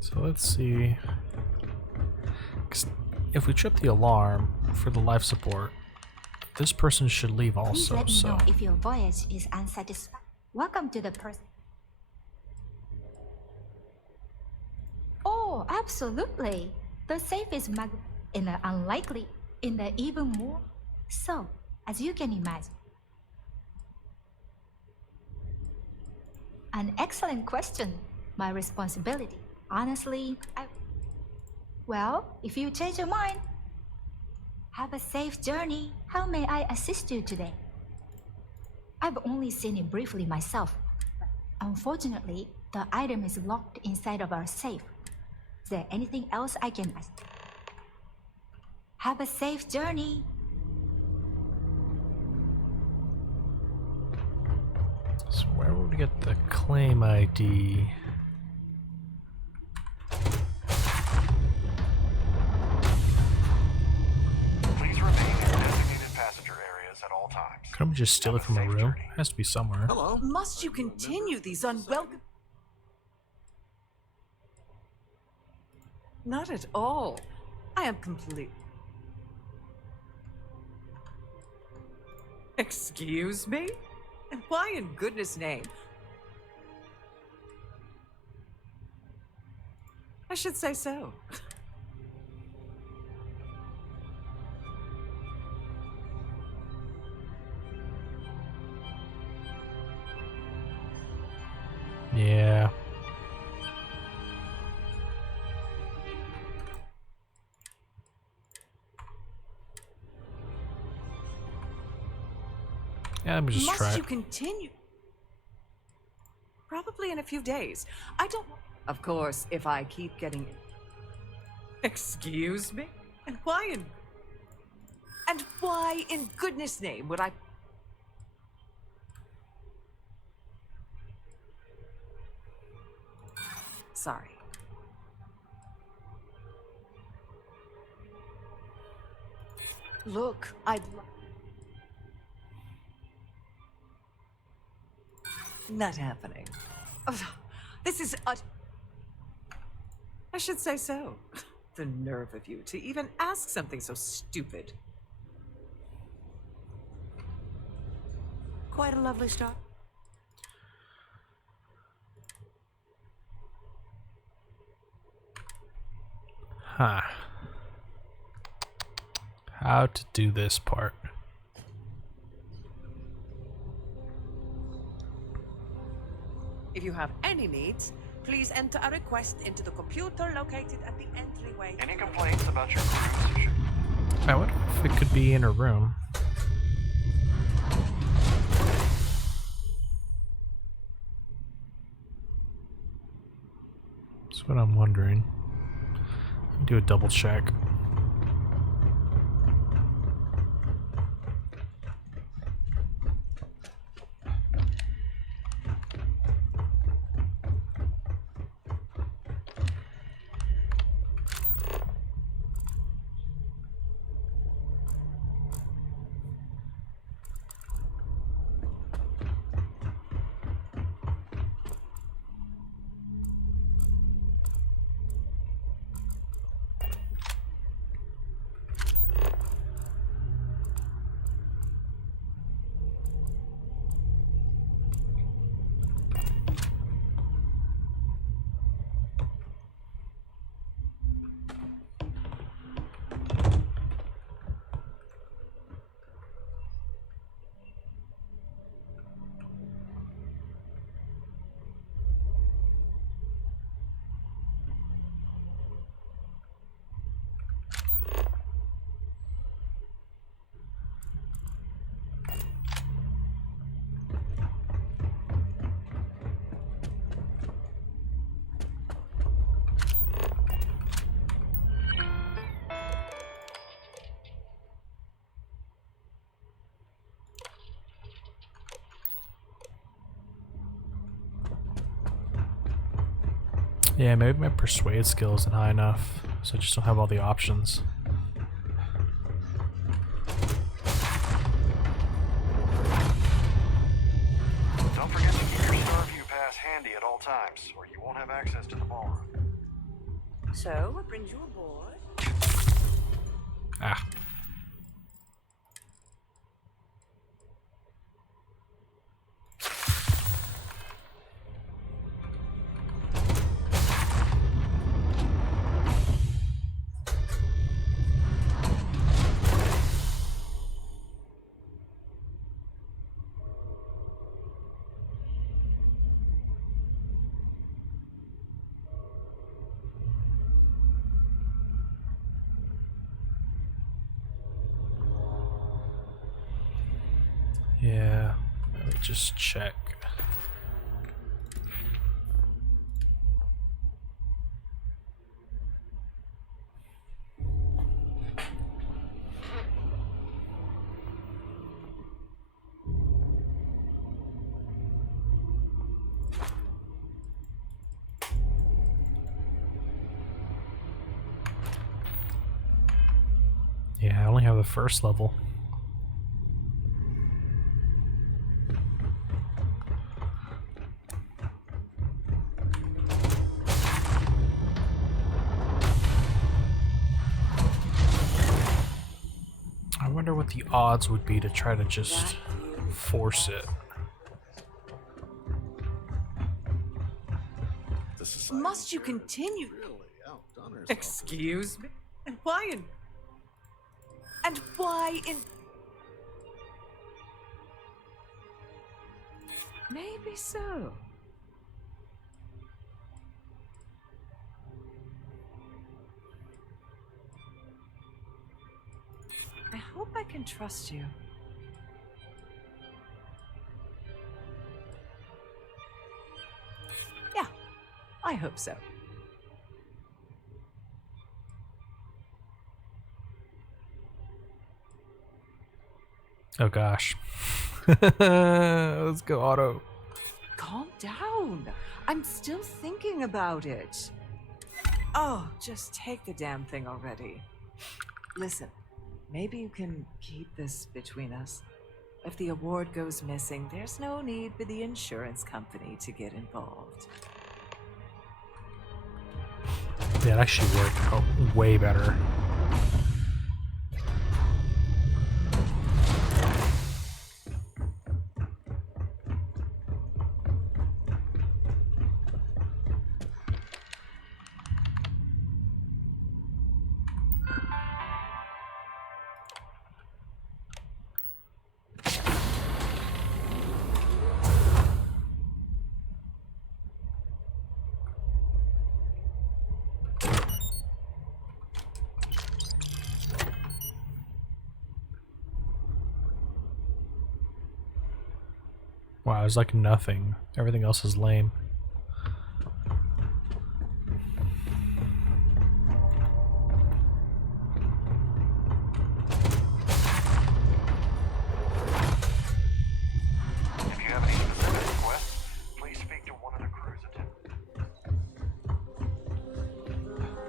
So let's see. 'Cause if we trip the alarm for the life support, this person should leave Please also, let me so... know if your voyage is unsatisfactory. Welcome to the person. Oh, absolutely. The safe is in the unlikely, in the even more. So, as you can imagine. An excellent question. My responsibility. Honestly, Well, if you change your mind, have a safe journey. How may I assist you today? I've only seen it briefly myself. Unfortunately, the item is locked inside of our safe. Is there anything else I can ask? Have a safe journey. So where would we get the claim ID? Please remain in designated passenger areas at all times. Couldn't we just steal it from a room? It has to be somewhere. Hello? Must you continue these unwelcome... Not at all. I am complete. Excuse me? And why in goodness name? I should say so. Yeah. Yeah, let me just try Must it. you continue? Probably in a few days. I don't... Of course, if I keep getting... Excuse me? And why in... And why in goodness name would I... Sorry. Look, I'd... Not happening. Ugh, this is... I should say so. The nerve of you to even ask something so stupid. Quite a lovely start. Huh. How to do this part. If you have any needs, please enter a request into the computer located at the entryway. Any complaints about your cruise? I wonder if it could be in a room. That's what I'm wondering. Let me do a double check. Yeah, maybe my persuade skill isn't high enough, so I just don't have all the options. Don't forget to keep your Starview pass handy at all times, or you won't have access to the ballroom. So, what brings you aboard? Ah. Yeah, let me just check. Yeah, I only have the first level. I wonder what the odds would be to try to just force it. Must you continue? Excuse me? And why in... And why in... Maybe so. I hope I can trust you. Yeah, I hope so. Oh gosh. Let's go auto. Calm down. I'm still thinking about it. Oh, just take the damn thing already. Listen, maybe you can keep this between us. If the award goes missing, there's no need for the insurance company to get involved. Yeah, it actually worked way better. Wow, it's like nothing. Everything else is lame. If you have any specific requests, please speak to one of the crew's attendants.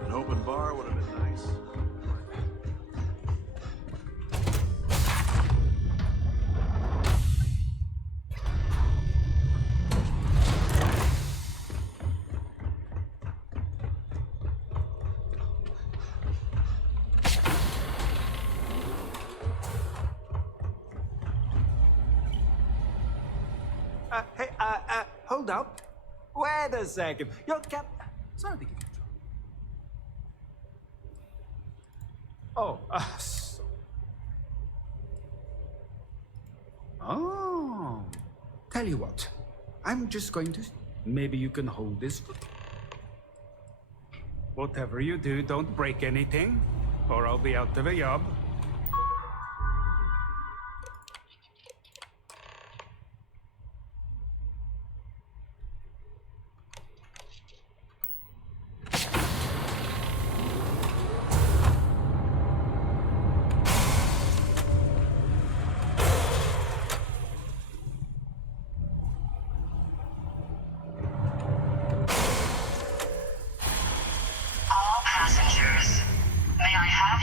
An open bar would have been nice. Hey, hold up. Wait a second. Your cap... Sorry to give you trouble. Oh, so... Oh. Tell you what. I'm just going to... Maybe you can hold this. Whatever you do, don't break anything, or I'll be out of a job.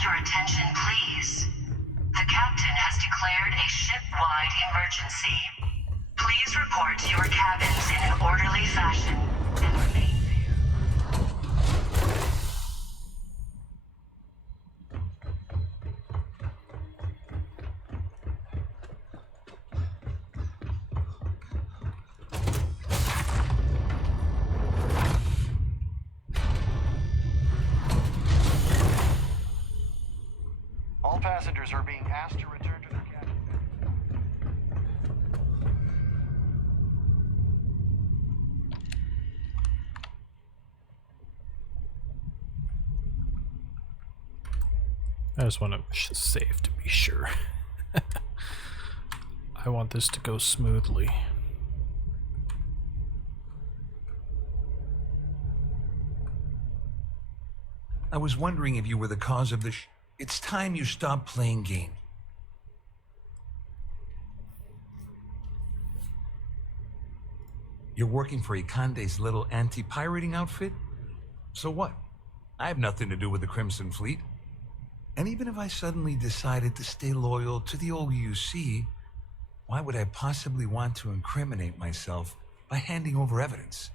your attention, please? The captain has declared a ship-wide emergency. Please report to your cabins in an orderly fashion and remain All passengers are being asked to return to their cabins. I just want to save to be sure. I want this to go smoothly. I was wondering if you were the cause of this. It's time you stop playing games. You're working for Ikande's little anti-pirating outfit? So what? I have nothing to do with the Crimson Fleet. And even if I suddenly decided to stay loyal to the old UC, why would I possibly want to incriminate myself by handing over evidence?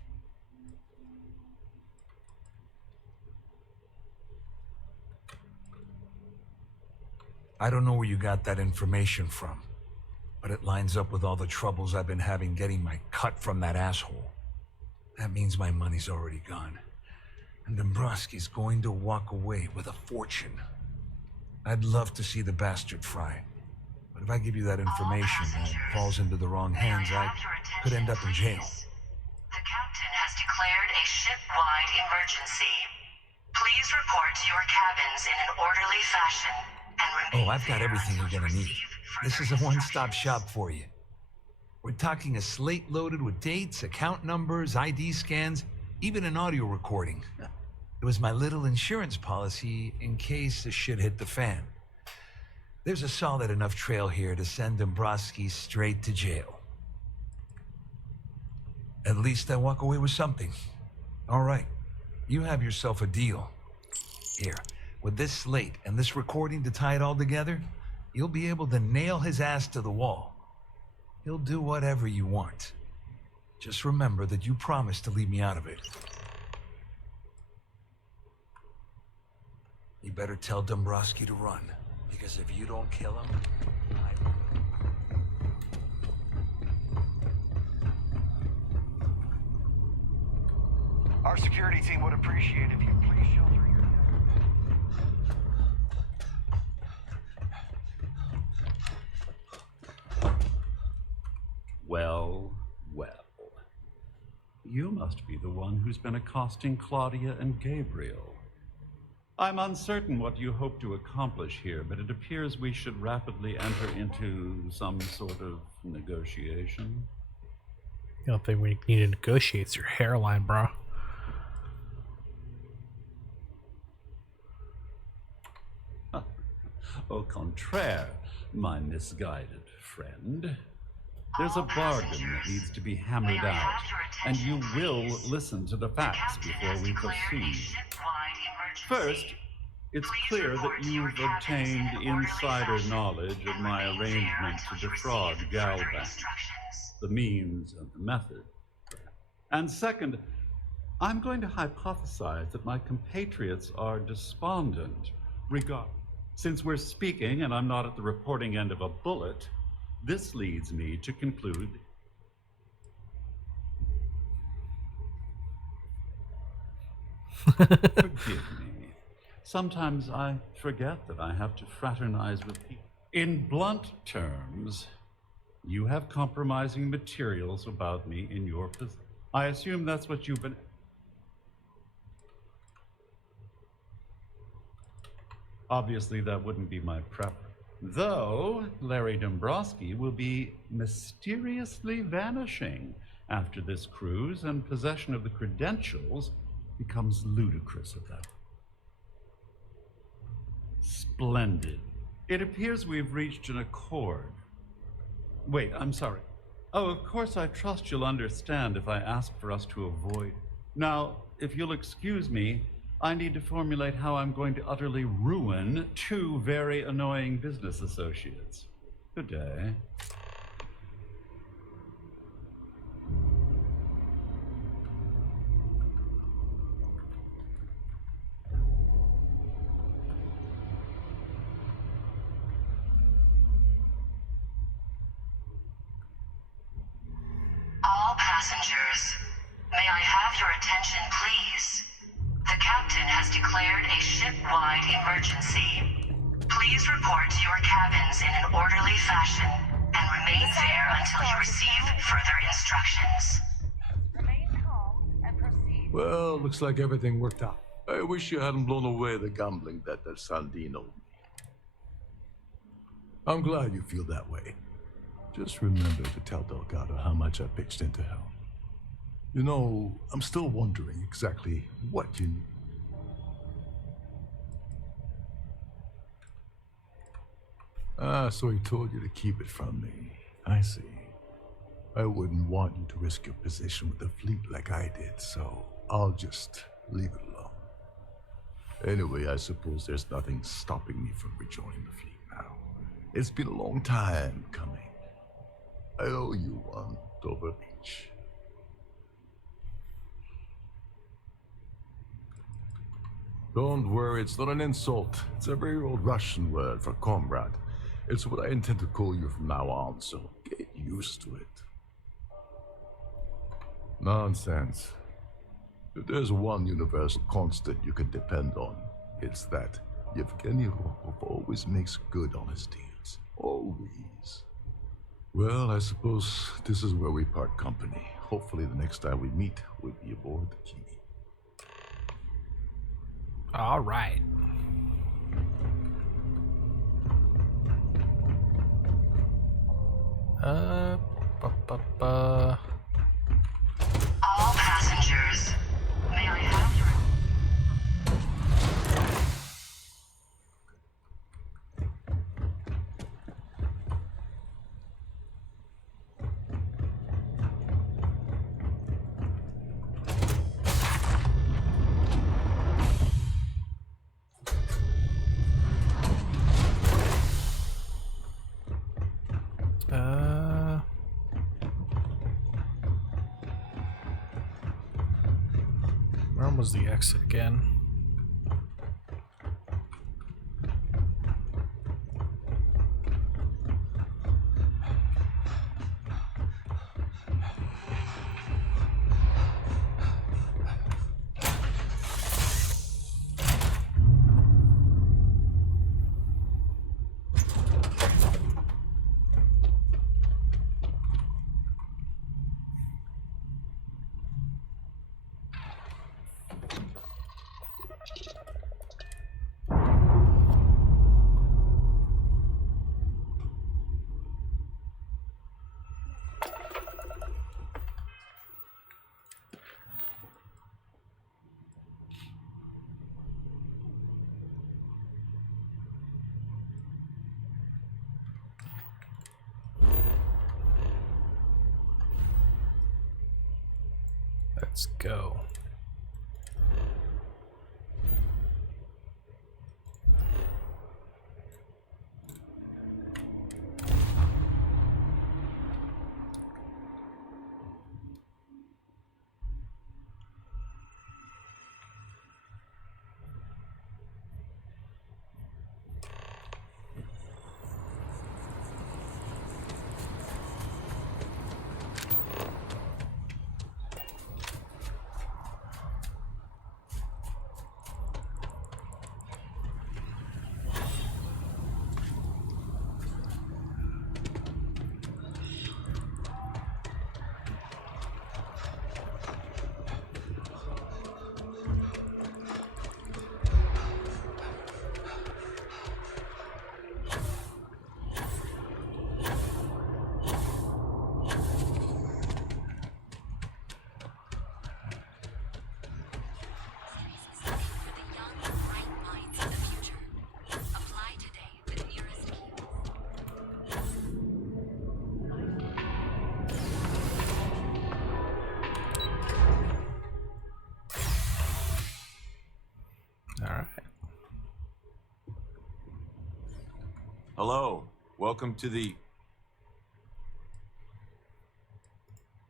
I don't know where you got that information from, but it lines up with all the troubles I've been having getting my cut from that asshole. That means my money's already gone, and Dombrowski's going to walk away with a fortune. I'd love to see the bastard fry, but if I give you that information and it falls into the wrong hands, I could end up in jail. The captain has declared a ship-wide emergency. Please report to your cabins in an orderly fashion and remain Oh, I've got everything you're gonna need. This is a one-stop shop for you. We're talking a slate loaded with dates, account numbers, ID scans, even an audio recording. It was my little insurance policy in case the shit hit the fan. There's a solid enough trail here to send Dombrowski straight to jail. At least I walk away with something. All right, you have yourself a deal. Here, with this slate and this recording to tie it all together, you'll be able to nail his ass to the wall. He'll do whatever you want. Just remember that you promised to leave me out of it. You better tell Dombrowski to run, because if you don't kill him, I will. Our security team would appreciate if you please shelter your... Well, well. You must be the one who's been accosting Claudia and Gabriel. I'm uncertain what you hope to accomplish here, but it appears we should rapidly enter into some sort of negotiation. The only thing we need to negotiate is your hairline, bro. Au contraire, my misguided friend. There's a bargain that needs to be hammered out, and you will listen to the facts before we proceed. First, it's clear that you've obtained insider knowledge of my arrangement to defraud Galbank, the means and the method. And second, I'm going to hypothesize that my compatriots are despondent regarding. Since we're speaking and I'm not at the reporting end of a bullet, this leads me to conclude. Forgive me. Sometimes I forget that I have to fraternize with people. In blunt terms, you have compromising materials about me in your possession. I assume that's what you've been... Obviously, that wouldn't be my preference. Though Larry Dombrowski will be mysteriously vanishing after this cruise, and possession of the credentials becomes ludicrous at that. Splendid. It appears we've reached an accord. Wait, I'm sorry. Oh, of course, I trust you'll understand if I ask for us to avoid. Now, if you'll excuse me, I need to formulate how I'm going to utterly ruin 2 very annoying business associates. Good day. All passengers, may I have your attention, please? The captain has declared a ship-wide emergency. Please report to your cabins in an orderly fashion and remain there until you receive further instructions. Well, looks like everything worked out. I wish you hadn't blown away the gambling debt that Sandine owed me. I'm glad you feel that way. Just remember to tell Delgado how much I pitched into hell. You know, I'm still wondering exactly what you need. Ah, so he told you to keep it from me. I see. I wouldn't want you to risk your position with the fleet like I did, so I'll just leave it alone. Anyway, I suppose there's nothing stopping me from rejoining the fleet now. It's been a long time coming. I owe you one, Dover Beach. Don't worry, it's not an insult. It's a very old Russian word for comrade. It's what I intend to call you from now on, so get used to it. Nonsense. If there's one universal constant you can depend on, it's that Yevgeny Rokov always makes good on his deals. Always. Well, I suppose this is where we part company. Hopefully the next time we meet, we'll be aboard the Kimi. All right. All passengers, may I have your... Where was the exit again? Let's go. Hello. Welcome to the...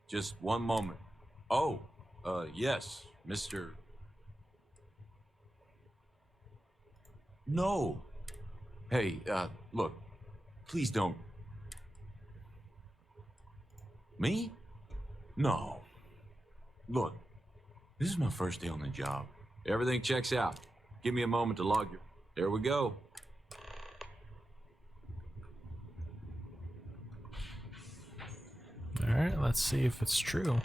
Just one moment. Oh, yes, Mr... No. Hey, look. Please don't. Me? No. Look, this is my first day on the job. Everything checks out. Give me a moment to log your... There we go. Alright, let's see if it's true.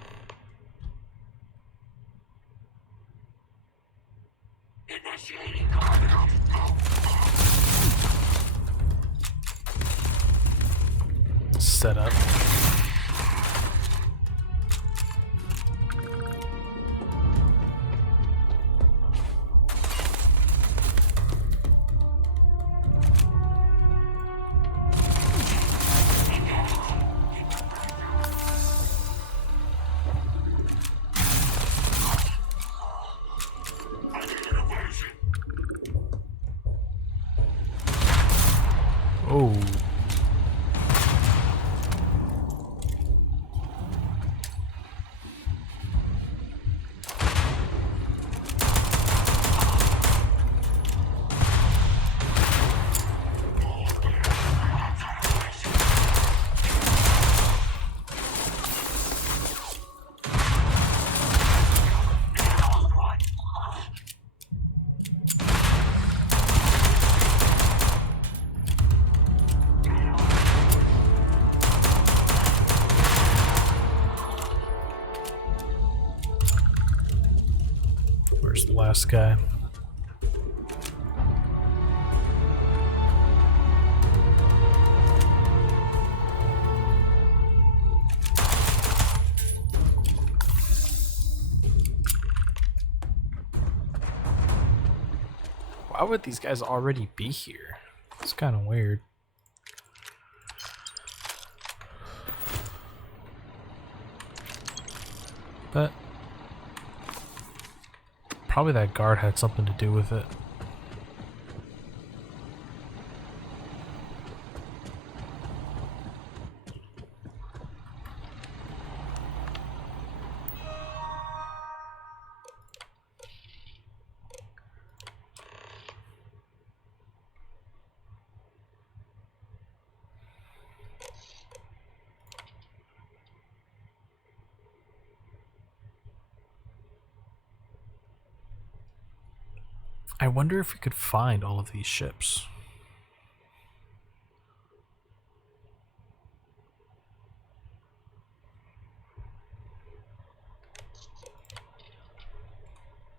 Set up. Oh. Where's the last guy? Why would these guys already be here? It's kind of weird. But probably that guard had something to do with it. I wonder if we could find all of these ships.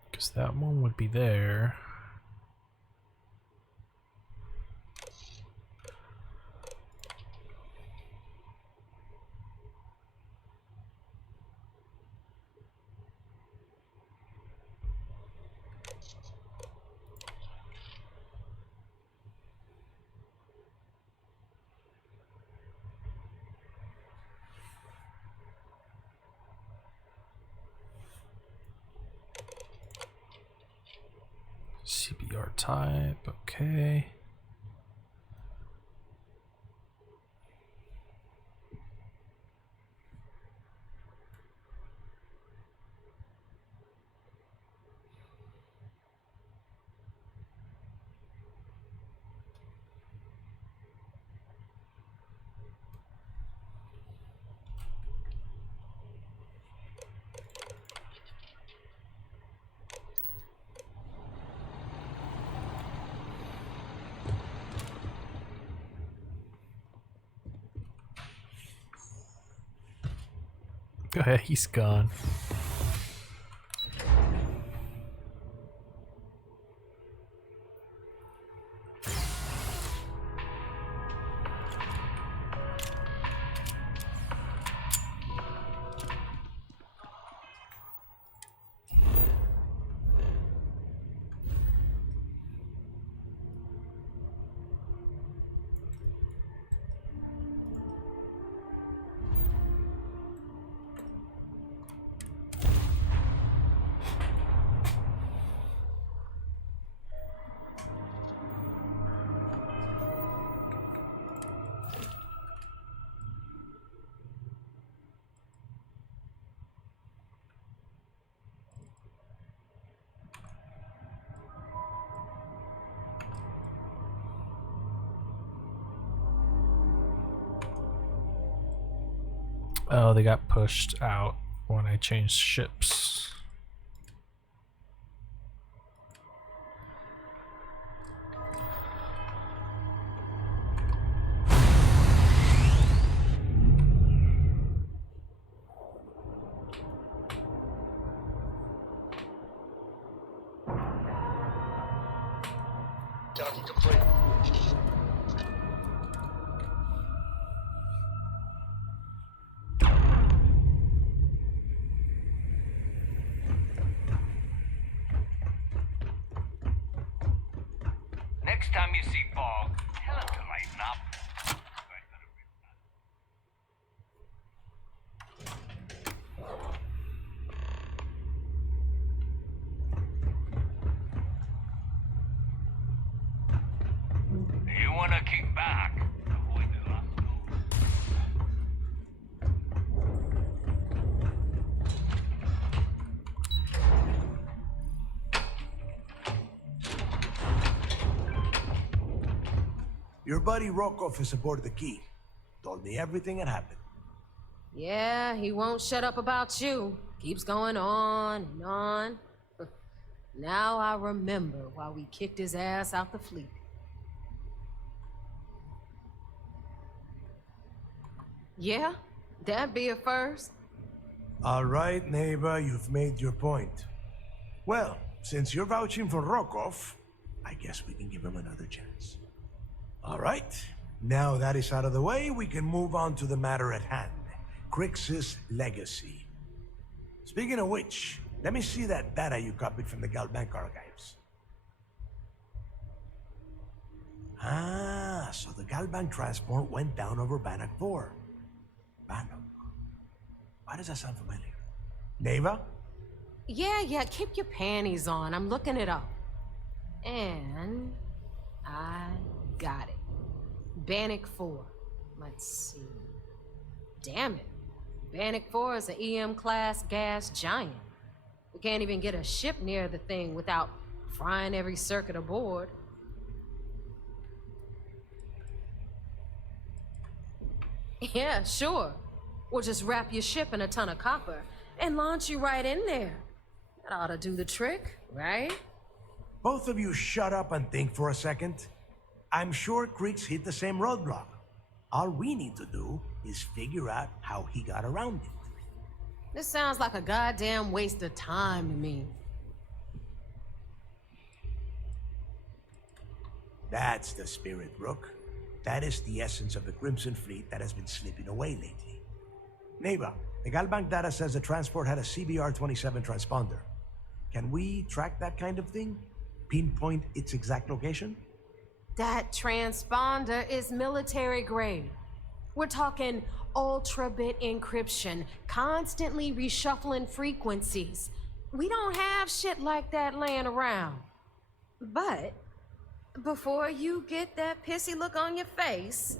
Because that one would be there. CBR type, okay. Go ahead, he's gone. Oh, they got pushed out when I changed ships. Docking complete. Next time you see fog, tell him to lighten up. You wanna kick back? Avoid the last Your buddy Rokov is aboard the Key. Told me everything that happened. Yeah, he won't shut up about you. Keeps going on and on. Now I remember why we kicked his ass out the fleet. Yeah, that'd be a first. All right, neighbor, you've made your point. Well, since you're vouching for Rokov, I guess we can give him another chance. All right, now that is out of the way, we can move on to the matter at hand. Crix's legacy. Speaking of which, let me see that data you copied from the Galbank archives. Ah, so the Galbank transport went down over Bannock 4. Bannock? Why does that sound familiar? Neva? Yeah, keep your panties on. I'm looking it up. And I got it. Bannock 4. Let's see. Damn it. Bannock 4 is an EM-class gas giant. We can't even get a ship near the thing without frying every circuit aboard. Yeah, sure. We'll just wrap your ship in a ton of copper and launch you right in there. That ought to do the trick, right? Both of you shut up and think for a second. I'm sure Crix hit the same roadblock. All we need to do is figure out how he got around it. This sounds like a goddamn waste of time to me. That's the spirit, Rook. That is the essence of the Crimson Fleet that has been slipping away lately. Neva, the Galbank data says the transport had a CBR-27 transponder. Can we track that kind of thing? Pinpoint its exact location? That transponder is military grade. We're talking ultra-bit encryption, constantly reshuffling frequencies. We don't have shit like that laying around. But before you get that pissy look on your face,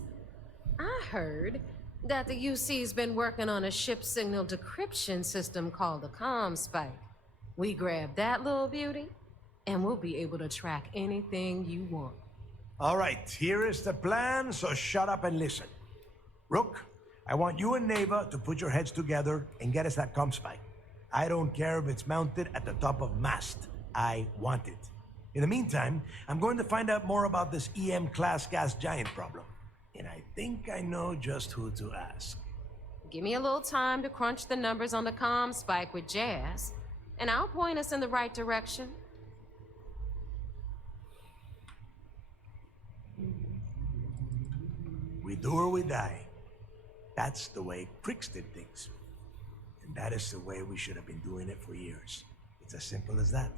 I heard that the UC's been working on a ship signal decryption system called a ComSpike. We grab that little beauty, and we'll be able to track anything you want. All right, here is the plan, so shut up and listen. Rook, I want you and Neva to put your heads together and get us that ComSpike. I don't care if it's mounted at the top of mast. I want it. In the meantime, I'm going to find out more about this EM-class gas giant problem. And I think I know just who to ask. Give me a little time to crunch the numbers on the ComSpike with Jazz, and I'll point us in the right direction. We do or we die. That's the way Crix did things. And that is the way we should have been doing it for years. It's as simple as that.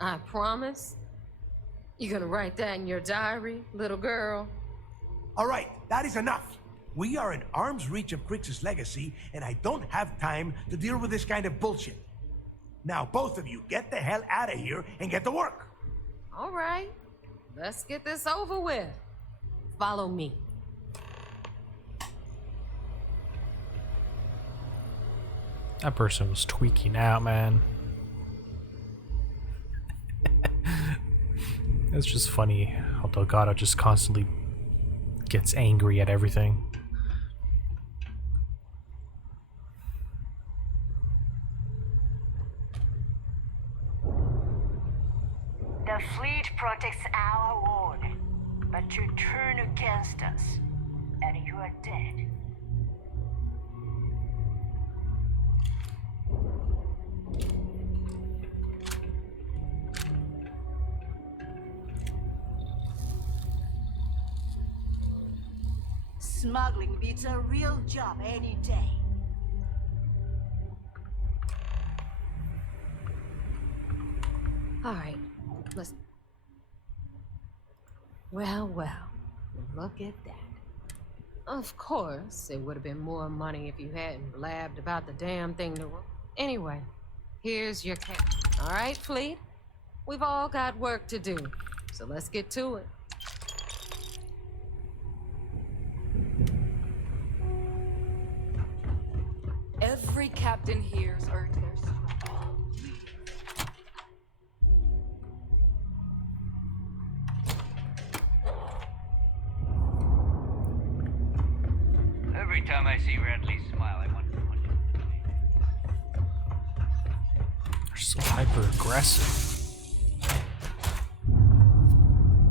I promise. You gonna write that in your diary, little girl? All right, that is enough. We are in arm's reach of Crix's legacy, and I don't have time to deal with this kind of bullshit. Now, both of you, get the hell out of here and get to work. All right, let's get this over with. Follow me. That person was tweaking out, man. It's just funny how Delgado just constantly gets angry at everything. to turn against us, and you are dead. Smuggling beats a real job any day. All right, listen. Well, look at that. Of course, it would have been more money if you hadn't blabbed about the damn thing to... Anyway, here's your cash. All right, Fleet? We've all got work to do, so let's get to it. Every captain here's earned their struggle. Every time I see Radley smile, I want to punch him. They're so hyper aggressive.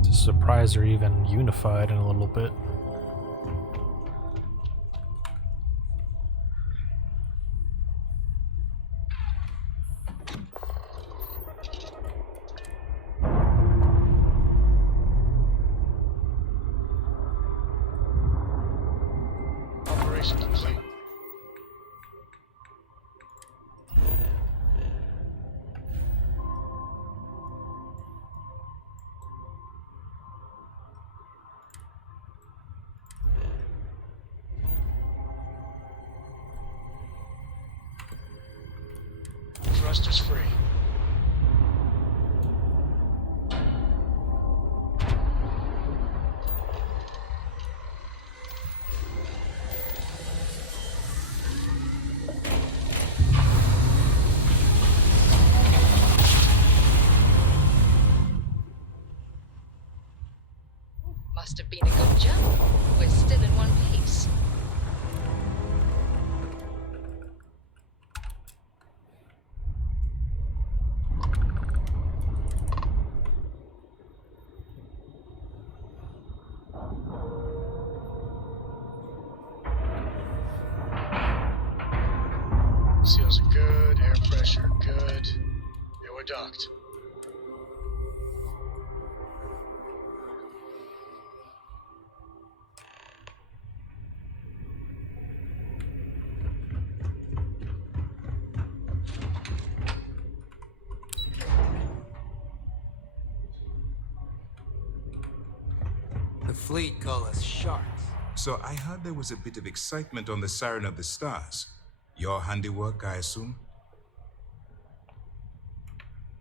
It's a surprise they're even unified in a little bit. Operation complete. Thrusters free. Must have been a good jump. We're still in one piece. Seals are good, air pressure good. Yeah, we're docked. The fleet call us sharks. So I heard there was a bit of excitement on the Siren of the Stars. Your handiwork, I assume?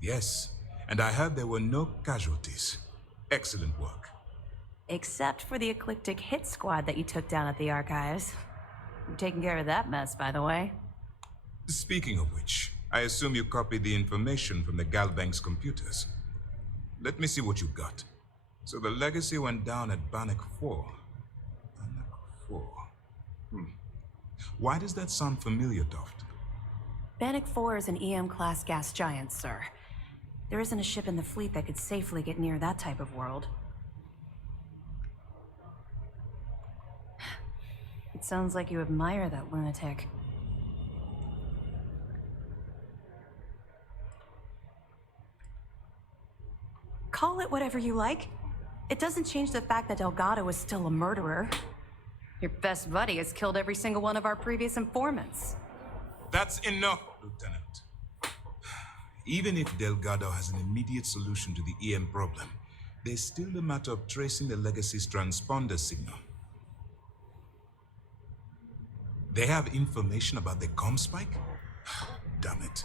Yes, and I heard there were no casualties. Excellent work. Except for the eclectic hit squad that you took down at the archives. You're taking care of that mess, by the way. Speaking of which, I assume you copied the information from the Galbank's computers. Let me see what you got. So the legacy went down at Bannock 4. Bannock 4. Why does that sound familiar, Toft? Bannock 4 is an EM-class gas giant, sir. There isn't a ship in the fleet that could safely get near that type of world. It sounds like you admire that lunatic. Call it whatever you like. It doesn't change the fact that Delgado is still a murderer. Your best buddy has killed every single one of our previous informants. That's enough, Lieutenant. Even if Delgado has an immediate solution to the EM problem, there's still a matter of tracing the legacy's transponder signal. They have information about the comm spike? Damn it.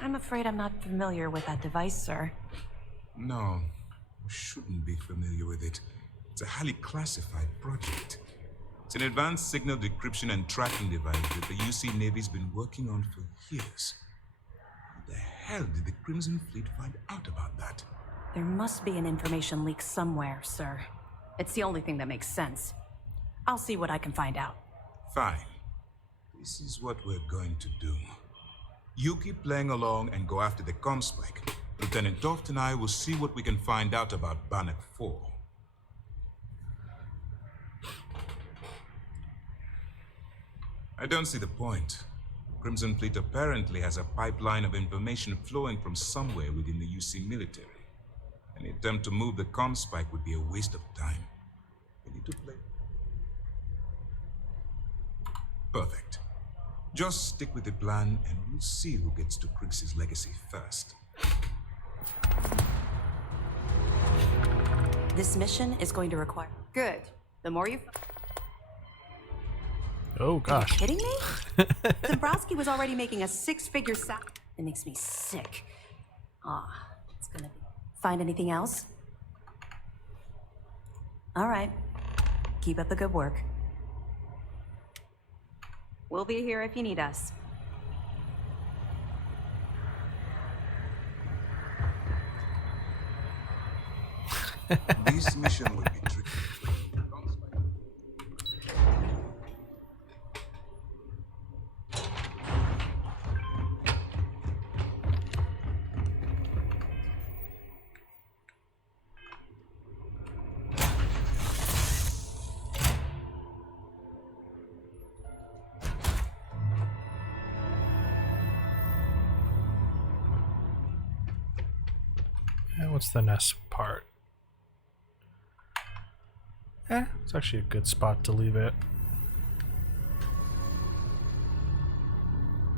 I'm afraid I'm not familiar with that device, sir. No, you shouldn't be familiar with it. It's a highly classified project. It's an advanced signal decryption and tracking device that the UC Navy's been working on for years. How the hell did the Crimson Fleet find out about that? There must be an information leak somewhere, sir. It's the only thing that makes sense. I'll see what I can find out. Fine. This is what we're going to do. You keep playing along and go after the comm spike. Lieutenant Toft and I will see what we can find out about Bannock 4. I don't see the point. Crimson Fleet apparently has a pipeline of information flowing from somewhere within the UC military. Any attempt to move the comm spike would be a waste of time. We need to play. Perfect. Just stick with the plan and we'll see who gets to Krix's legacy first. This mission is going to require... Good. The more you... Oh, Are gosh. you kidding me? Dombrowski was already making a six-figure salary. It makes me sick. It's gonna be... Find anything else? All right. Keep up the good work. We'll be here if you need us. This mission will be tricky. And what's the next part? It's actually a good spot to leave it.